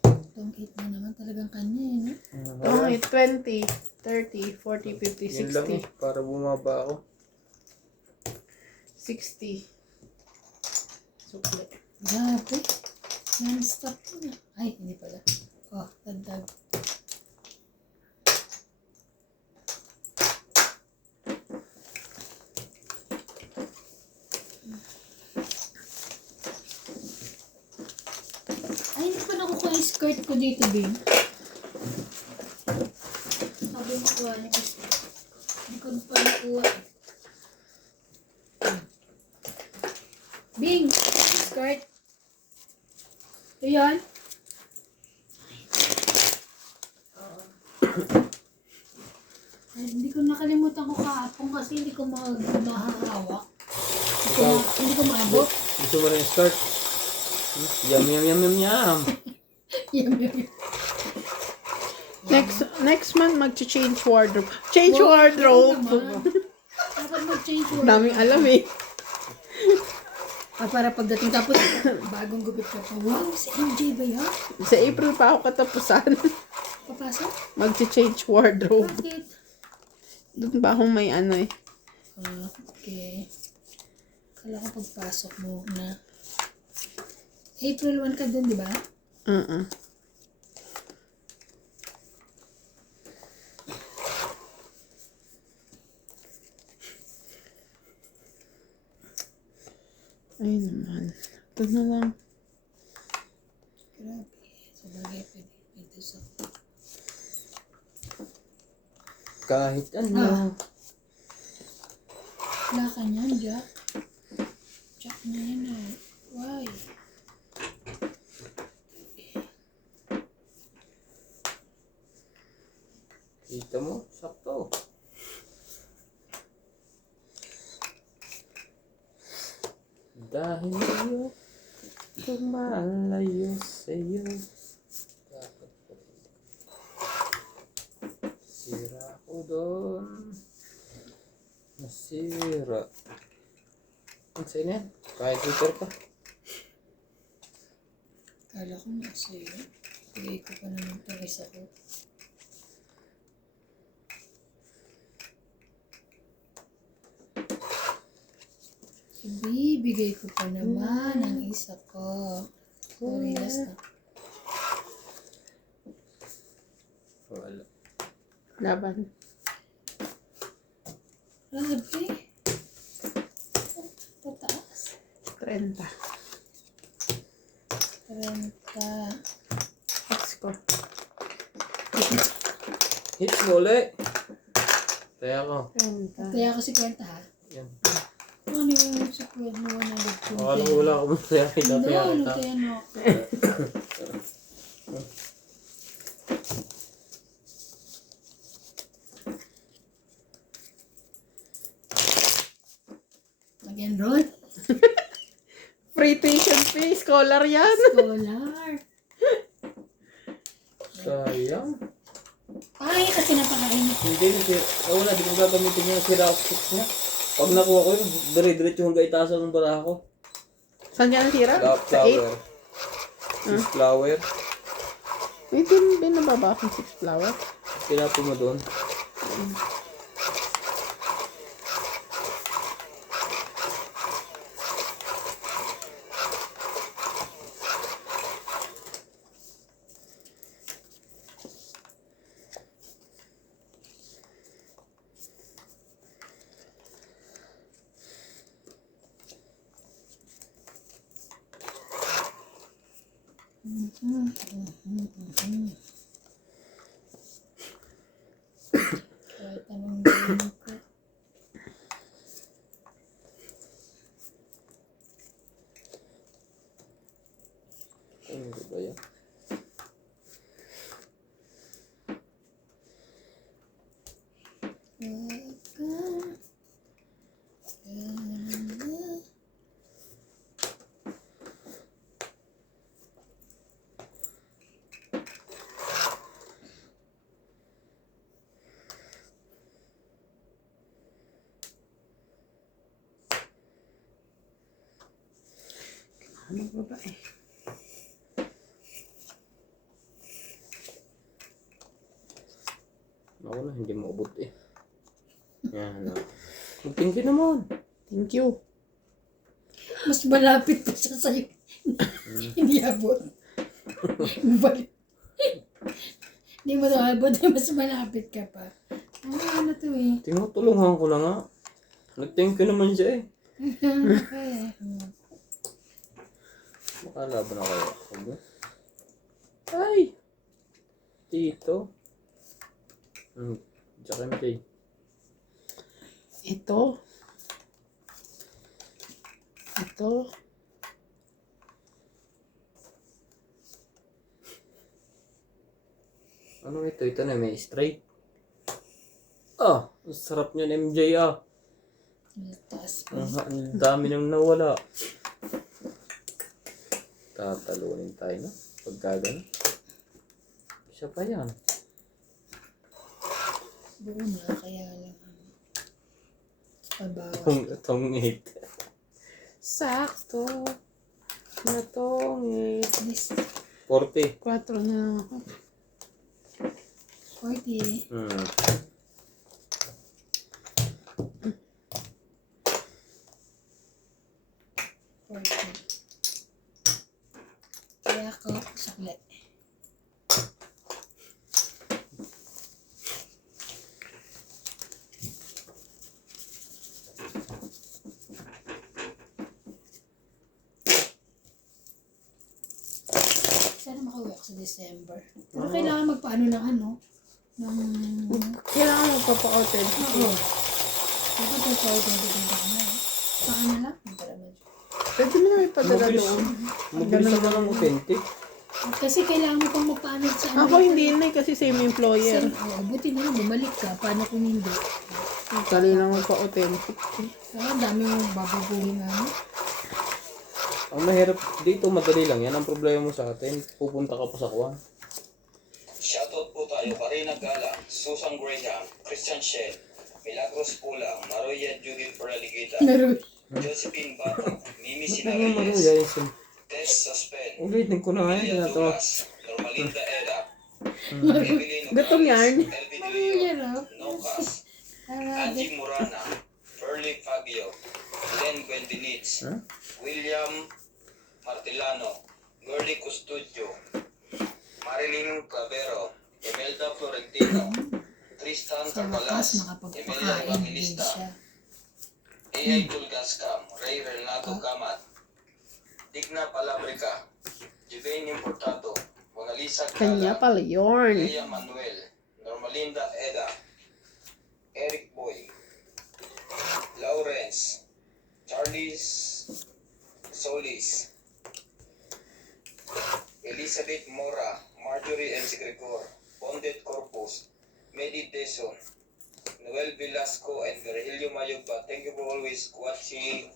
Itong cake mo naman talagang kanya eh, no? Okay, 20, 30, 40, 50, Yun lang eh. 60, Para bumaba ako. 60. Sukli. Grabe. Non-stop ko na. Ay, hindi pala. Oh, dagdag. Ay, hindi pa nakukuha yung skirt ko dito, Bing. Sabi mo kuha niya kasi. Hindi ko pa nakuha. Bing! Skirt. Ito yun? Ay, hindi ko nakalimutan ko kahapon kasi hindi ko mahahawak. Hindi ko maabot. Gusto mo rin start? Yum, yum, yum, yum, yum. Yum, yum, yum. Next month, mag-change wardrobe. Change wardrobe! Dapat mag-change word. Daming alam eh. Ah, para pagdating tapos, bagong gupit ka pa. Wow, si MJ ba yan? Sa April pa ako katapusan. Papasok? Mag-change wardrobe. Bakit? Doon ba akong may ano eh. Ah, okay. Kala ko pagpasok mo na. April 1 ka din, di ba? Ay naman. Ito na lang. Grabe. Sa bagay, pwede dito sa... Kahit ano. Wala ka niyan, Jack. Check na yun ah. Why? Kita mo? Sakto. Dahil iyo lumalayo sa'yo. Dapat ko rin. Sira ko doon. Nasira. Ang sa'yo na yan? Kahit Twitter pa. Kala ko na sa'yo. Bigay ko pa naman itong isa ko. Ibibigay ko pa naman ang isa ko. Sorry, last na. Wala. Laban. Grabe. Tataas. 30. 30. Let's go. Hits mo ulit. Kaya ko. 30. Kaya ko si Kwenta ha. Yan. Ano yung sa Kwenta na 120? Akala ko wala akong kaya kita. Hindi, Kaya ano kita. kaya no? Mag-enroll? Free tuition fee. Scholar yan. Scholar. Sayang. Ay, kasi napakain. Hindi, wala, di ko gagamitin yung sira sticks niya. Pag nakuha ko yun, dire-diretso hanggang itaas ang baraha ko. Saan ka natira? Sa 8? Flower. 6 flower. May binababa akong 6 flower. Sinapo mo doon. Kahit anong gawin ko. Ano ba yan? Ano ba ba eh? Ako na, hindi maubot eh. Yan na. Mag-thank you naman. Thank you. Mas malapit pa siya sa'yo. Hindi abot. Balik. Hindi mo daw abot, mas malapit ka pa. Ano to eh? Tinutulungan ko lang nga. Nag-thank you naman siya eh. Makalaban na kayo ako. Ay! Tito. Tsaka MJ. Ito. Ito. Ano ito? Ito na may straight. Ah! Ang sarap niyan MJ ah. Taas pa. Ang dami nang nawala. Tatalunin tayo na. Pagka gano'n. Isa pa yan. Buo na, kaya lang. Pabawas. Itong 8. Sakto. Natong 8. Yes. 40. 4 na lang ako. 40. Kaya ako, saklit. Sana makauwi ako sa December. Pero kailangan magpaano ng ano? Ng... Kailangan magpapa-hotel. Oo. Dapat magpa-order din ako na. Saan na lang? Para medyo. Pwede mo na ipadala Mabilis. doon. Mabilis naman ang authentic. Kasi kailangan mo pang magpaanod sa Ako hindi na kasi same employer. Oo, buti na lang bumalik ka. Paano kung hindi? Dali lang magpa-authentic. Kaya ang dami mong babaguhin ano. Ang mahirap dito, madali lang yan. Ang problema mo sa atin, pupunta ka pa sa kuwan. Shoutout po tayo, Karina Gala, Susan Graham, Christian Shell, Milagros Pulang, Maroya Judith Paraligita, Laro. Josephine Bato, Mimi Ano mo Sinarayes, yan? Tess Suspend, Ulitin ko na ngayon. Lilia Ito. Douglas, Normalinda Eda, Evelyn Gutom yan. Elvi De Leon, Laro. Nocas, Angie Murana, Ferlie Fabio, Len Buendinitz, Huh? William Martilano, Gordy Custodio, Marilyn Clavero, Imelda Florentino, Tristan Sa wakas, Carpalas, Emilia makapagpakain din Evangelista, siya. A.I. Tulgascam, Ray Renato Gamat, Digna Palabrica, Jivane Importato, Monalisa Kanya Cala, pala yun. Leia Manuel, Normalinda Eda, Eric Boy, Lawrence, Charles Solis, Elizabeth Mora, Marjorie M. Gregor, Bondet Corpus, Medi Deson, Noel Velasco, and Virgilio Mayugba. Thank you for always watching.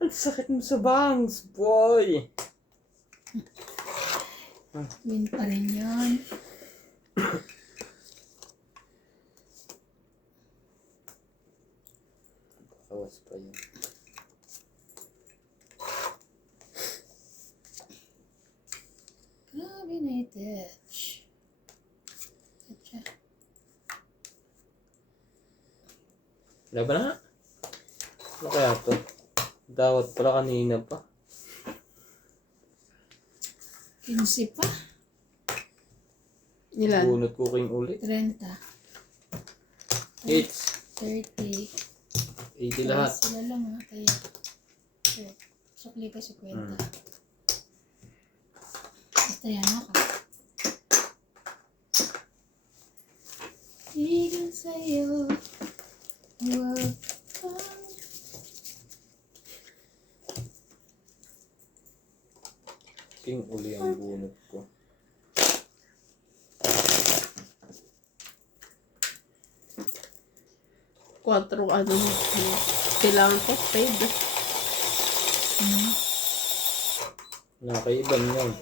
Ang sakit mo sa bangs, boy. Win pa rin yun. Kawas pa yun. Grabe na itich. Atcha. Wala ba na? Ano kaya to? Dawat pala kanina pa. 15 pa. Ilan? Bunot cooking ulit. 30. Hits. 30. 80 lahat. Sila lang ha. Kaya. Sukli ka 50. Basta yan ako. Igan sa'yo. Huwag kang King uli ang bunot ko. Quattro, ano, kailangan ko paid. Nakaiban yun.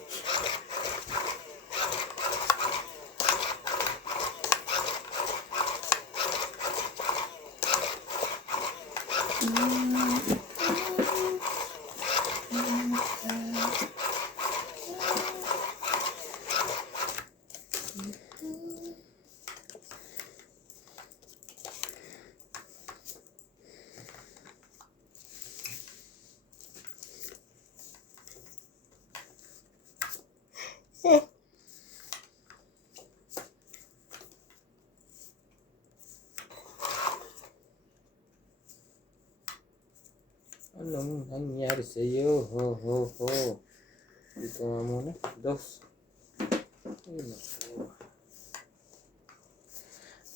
Anong nangyari sa iyo? Ho, ho, ho. Dito nga muna. Dos. Ay, naku.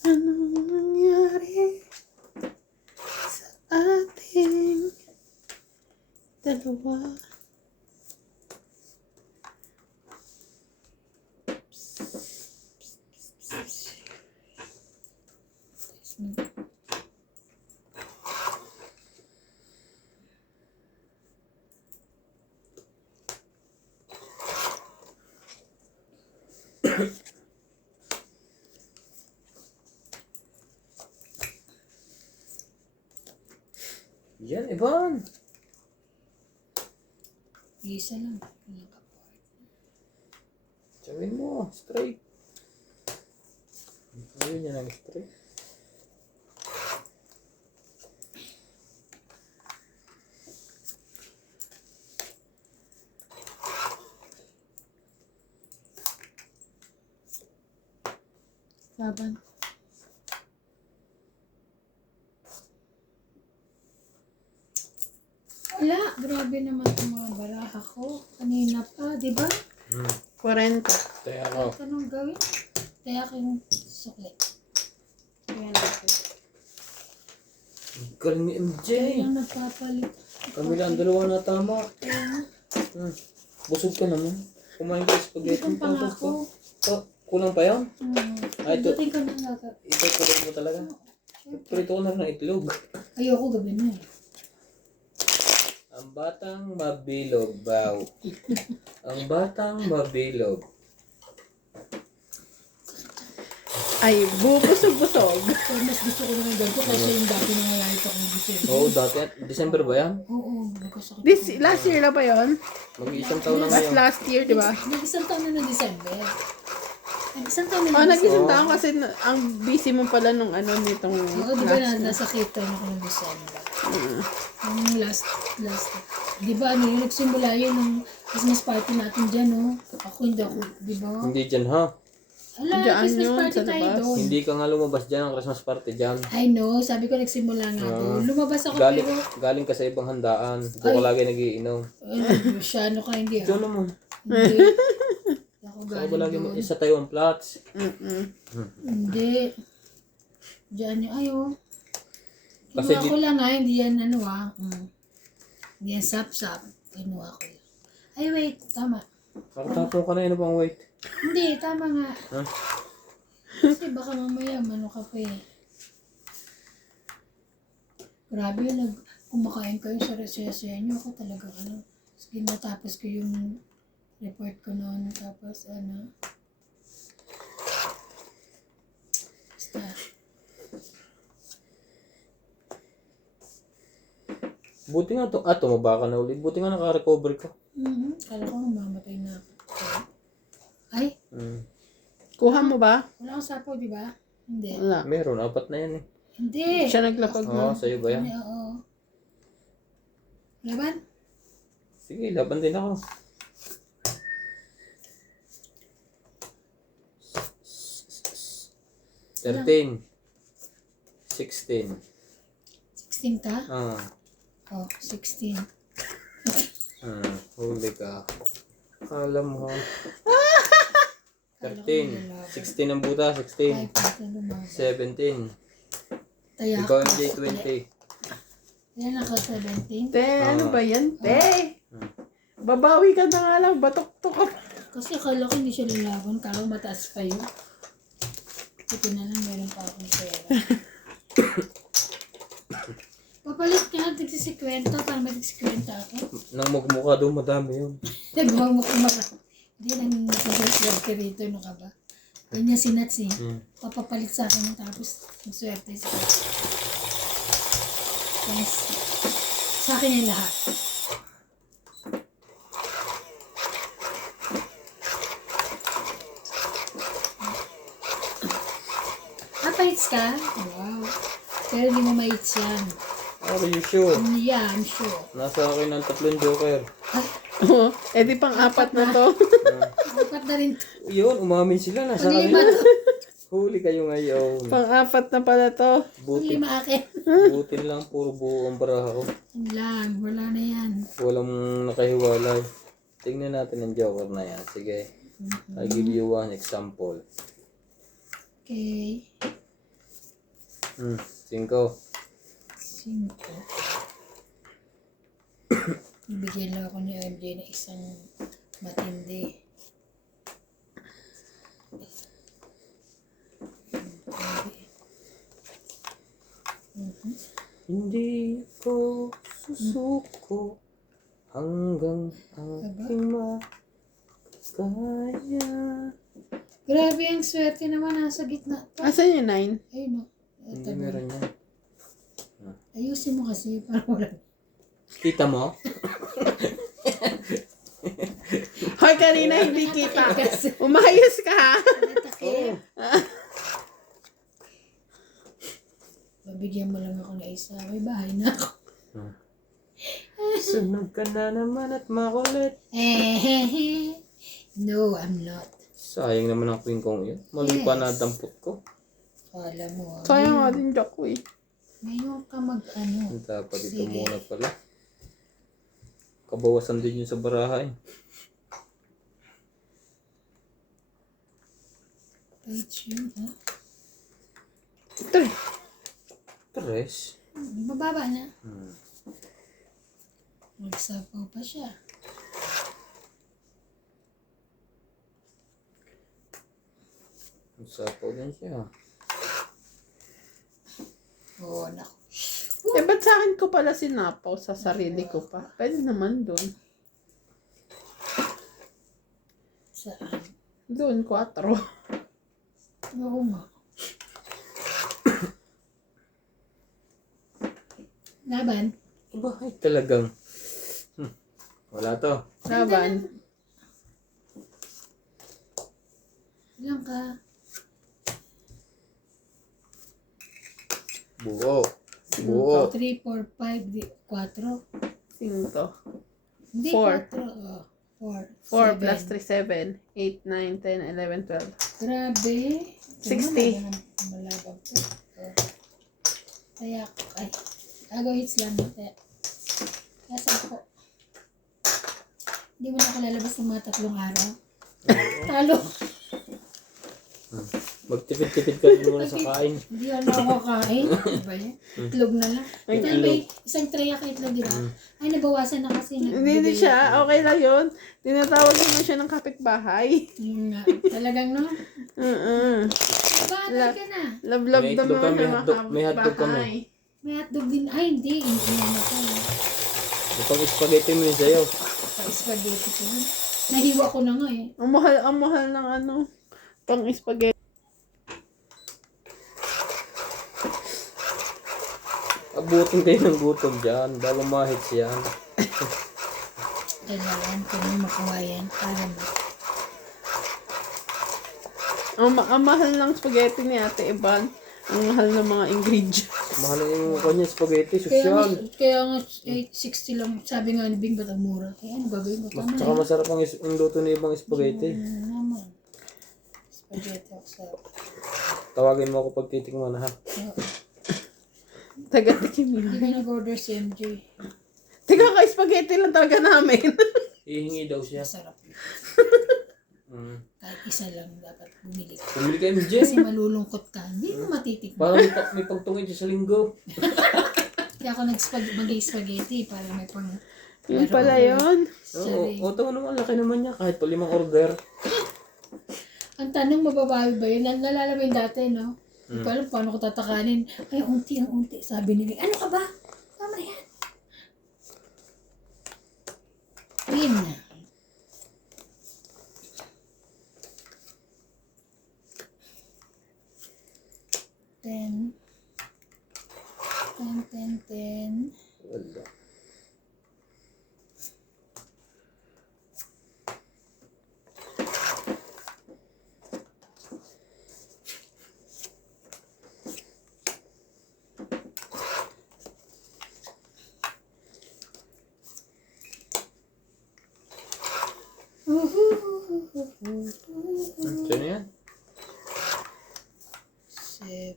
Anong nangyari sa ating dalawa? Yan, Ivan. Isa lang. Sabihin mo, straight. Ayun yan ang straight. Laban. Wala. Grabe naman itong mga baraha ko. Kanina pa, di ba? 40. Kaya ako. Anong gawin? Kaya kayong sukli. Galing ni MJ. Kaya lang nagpapalit. Kami lang, dalawa na tama. Busog ka naman. Kumain ka spaghetti. Gutom pa nga Tapos ako. ka. Kulang pa yan? Ay, ito. Duting ka na lang. Ito, kulang mo talaga. Prito ko na rin ng itlog. Ayoko gabi na eh. Ang batang mabilog, baw. Ang batang mabilog. Ay, busog-busog. So, mas gusto ko naman ganito kasi yung dati nangyayari pa kong December. Oo, dati. December ba yan? Oo, nagkasakit. Last year na ba yun? Mag-iisang taon na Mas ngayon. last year, di ba? Nag-isang taon na ng December. Nag-isang taon na Oh, ng nag-isang taon kasi ang busy mo pala nung ano nitong Oo, di ba nasa Cape Town ako ng December? Yung last, di ba ano yung nagsimula yun ng Christmas party natin dyan, no? Ako hindi ako, di ba? Hindi dyan ha. Hala, Diyan Christmas yun, party sa tayo labas. doon. Hindi ka nga lumabas dyan ang Christmas party dyan. I know, sabi ko nagsimula nga doon. Lumabas ako Galing, pero, galing ka sa ibang handaan. Doon ka lagi nagiinom. masyano ka hindi Diyan ah. naman. Hindi. Ako Saka galing ba lagi doon. sa Taiwan Flats? Hindi. Diyan yung, ayo. Kasi Kinuha ko lang ha, hindi yan ano ah. Hindi yan sap-sap. Kinuha ko lang. Ay wait, tama. Nakatapon ka na yun pang wait. Hindi, tama nga. Huh? Kasi baka mamaya, mano ka pa eh. Grabe yun, kumakain kayo sa resesya nyo. Ako talaga, ano, sige natapos ko yung report ko noon. Tapos, ano, basta, Buti nga to. Tumaba ka na ulit. Buti nga naka-recover ka. kala ko mamatay na ako. Ay, Kuha mo ba? wala akong sapo, di ba? Hindi. Wala. Meron. 4 na yan eh. Hindi. Siya naglapag Oo, mo. sa'yo ba yan? Hindi, oo. Laban? Sige, laban din ako. $13. 16. 16 ka? Ah, Oh, 16. huli ka. Alam mo ha. 13. 16 ang buta, 16. Ay, pati lumaban. 17. Tayak. Ikaw ang J20. Yan ako, 17. Te, ano ba yan? Te! Babawi ka na nga lang. Batok-tok ka. Kasi akala ko hindi siya lalaban. Kala ko mataas pa yun. Ito na lang, meron pa akong pera. Papalit ka na, tig-50 para mag-50 ako. Nang magmukha doon, madami yun. Nagmamuk marami. Hindi nang nasaswerte rito, no ka ba? Yan yung sinats eh. Papapalit sa akin tapos maswerte sa akin. Yes. Sa akin yung lahat. Papalit ka? Wow. Pero hindi mo maits yan. Are you sure? Yeah, I'm sure. Nasa akin ang 3 joker. Oh, di pang-apat na to. Dapat na rin. Yun, umamin sila. Nasa Paglima kanila. to. Huli kayo ngayon. Pang-apat na pala to. Buti, Paglima akin. buti lang, puro buo ang baraha ko. Wala na yan. Walang nakahiwalay. Tingnan natin ang joker na yan. Sige. I'll give you one example. Okay. 5. 5. Ibigyan lang ako ni MJ na isang matindi. Hindi ko susuko hanggang aking makakaya. Grabe ang swerte naman nasa gitna to. Asan yung 9? Ayun o. Hindi meron yan. Ayusin mo kasi para wala. Kita mo? Hoy, kanina hindi kita. Umayos ka ha. Natakip. Babigyan mo lang ako na isa. May bahay na ako. Sunog ka na naman at makulit. No, I'm not. Sayang naman ang queen kong yun. Mali pa na dampot ko. Kala mo. Sayang nga din Jack ko eh. Ngayon ka mag-ano. Dapat ito Sige. muna pala. Kabawasan din yun sa barahay. Page yun, ha? Ito eh. Tres. Bababa na. Hmm. Magsapaw pa siya. Sapaw din siya. Oo, naku. Eh, ba't sa akin ko pala sinapaw sa sarili ko pa? Pwede naman doon. Saan? Doon, 4. Oo nga. Laban? Aba, ay talagang. Wala to. Laban. Ilang ka? Buo. Buo. 3, 4, 5, 4. 5. Hindi, Four. 4. Oh, 4 4. plus 3, 7. 8, 9, 10, 11, 12. Grabe. 60. Malabang to. Oh. Kaya, ay. Agaw hits lang. Kaya, ko. Hindi mo na ako lalabas ng mga 3 araw. Talo. Magtipid-tipid ka din muna sa kain. Hindi ako nakakain. Diba yan? Itlog na lang. Ito yung may isang tray ako itlog, di ba? Ay, nabawasan na kasi. Hindi siya. Okay lang yun. Tinatawag naman siya ng kapitbahay. Yung nga. Talagang no? Bakit ka na? Love-love May daw itlog naman kami, siya may hotdog kami. makapitbahay. May hotdog din. Ay, hindi. Hindi na ko. Pag spaghetti mo yun sa'yo. Spaghetti ko. Nahiwa ko na nga eh. Ang mahal ng pang spaghetti. Abutin kayo ng gutom dyan. Bago mahits yan. Kailangan ko nang makuha yan. Para mo. Ang mahal ng spaghetti ni Ate Iban. Ang mahal ng mga ingredients. Mahal yung kanya spaghetti. Kaya nga 860 lang. Sabi nga ni Bing, ba't ang mura? Kaya ano gagawin ko? Tama Tsaka na. masarap ang luto ng ibang spaghetti. Naman. Spaghetti ako sa... Tawagin mo ako pag titikman ha. Taga-tikim yun. Hindi ka nag-order si MJ. Tiga ka, spaghetti lang talaga namin. Ihingi daw siya. Masarap yun. Kahit isa lang dapat bumili ka. Pumili kayo ni Kasi Jen. malulungkot ka. Hindi mo matitikman. Parang may pagtungin siya sa linggo. Kaya ako mag-spaghetti para may pang... Yun pala yun. Oo, tawa naman. Laki naman niya. Kahit pa 5 order. Ang tanong, mababawi ba yun? Nalala mo yung dati, no? Hindi ko alam paano ko tatakanin. Ay, unti. Sabi ni Vic, ano ka ba? Tama yan. Ayun na. Ten. Wala. Sino yan? 7.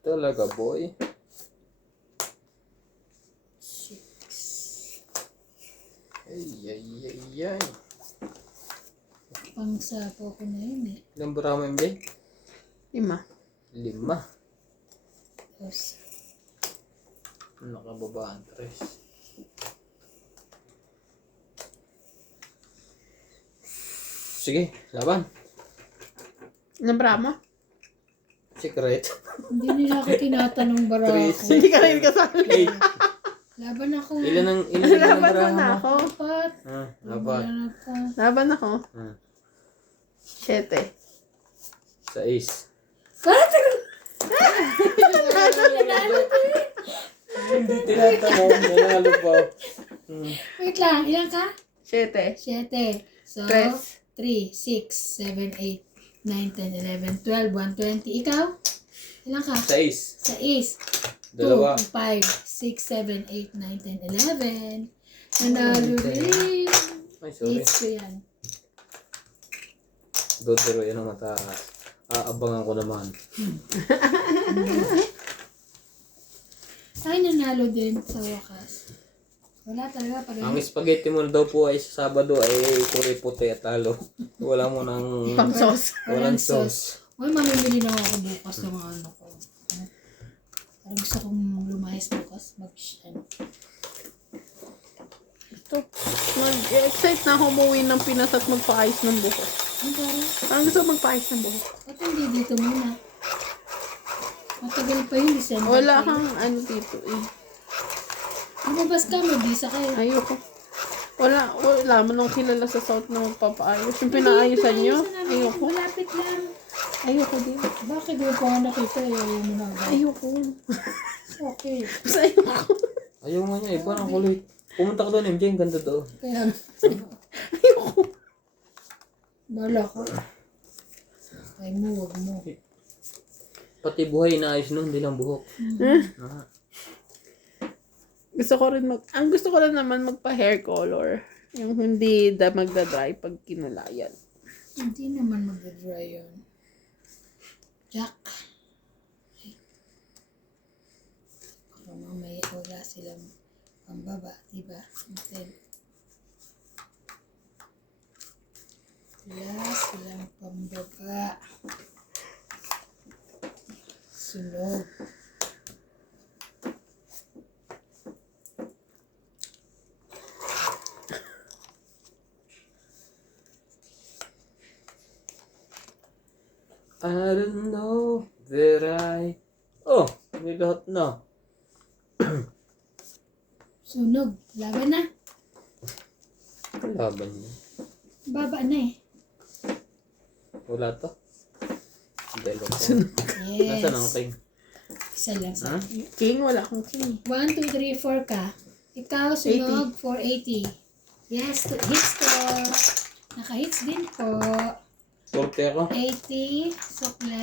Talaga boy. 6. Ay. Pangsapo ko na yun eh. Ilang bara mo MJ? 5. 5. Tapos, Nakababaan 3. Sige, laban. Ilang brama? Secret. hindi nila ako tinatanong bara Three, ako. Hindi ka rin kasali. 8. Laban ako. Ilan ang Laban mo baraha na mo? ako. 4. Laban. Laban ako. Laban ako. 7. 6. Hindi tinatanong. Nanalo pa. Wait lang, ilan ka? 7. 7. So, Tres. 3, 6, 7, 8, 9, 10, 11, 12, 1, 20. Ikaw? Ilan ka? 6. 6. 2, Dalawa. 5, 6, 7, 8, 9, 10, 11. Nanalo rin. Ay, sorry. 8 ko yan. Dodero yan ang mataas. Aabangan ko naman. Ay, nanalo din sa wakas. Wala talaga pag Ang spaghetti mo daw po ay sa Sabado ay kulay puti at talo. Wala mo nang... Pang sauce. Walang sauce. Uy, mamimili na ako bukas ng mga ano ko. Parang gusto kong lumayas bukas. Mag-shan. Ito. Nag-excite na ako umuwi ng Pinas at magpa-ayos ng buhok. Ang parang, Parang gusto ko magpa-ayos ng buhok. ba't hindi dito muna? Matagal pa yun, December. Wala pa yun. kang ano dito eh. Lumabas ka, mag-visa kayo. Ayoko. Wala mo nang kilala sa South na magpapaayos. Yung pinaayusan nyo, ayoko. Malapit lang. Ayoko din. Bakit di pa nga nakita? Ayaw mo na agad. Ayoko. Okay. Basta ayoko. Ayaw nga niya eh. Parang kulay. Pumunta ka doon, MJ. Ang ganda doon. Kaya, Ayoko. bala ka. Ay mo, wag mo. Pati buhay inaayos nun, hindi lang buhok. Ah. Gusto ko rin ang gusto ko lang naman magpa-hair color. Yung hindi magda-dry pag kinulayan. Hindi naman magdadry yun. Jack. Baka mamaya wala silang pambaba, diba? Until wala silang pambaba. Sunog. I don't know that I... Oh, may lahat na. Sunog. Laban na. Laban niya. Baba na eh. Wala to. Dalawa. Yes. Nasaan ang king? Isa lang sa Ha? King, wala akong king. 1, 2, 3, 4 ka. Ikaw, sunog, 480. Yes, hits ko. Naka-hits din po. 40 ako. 80, sukle.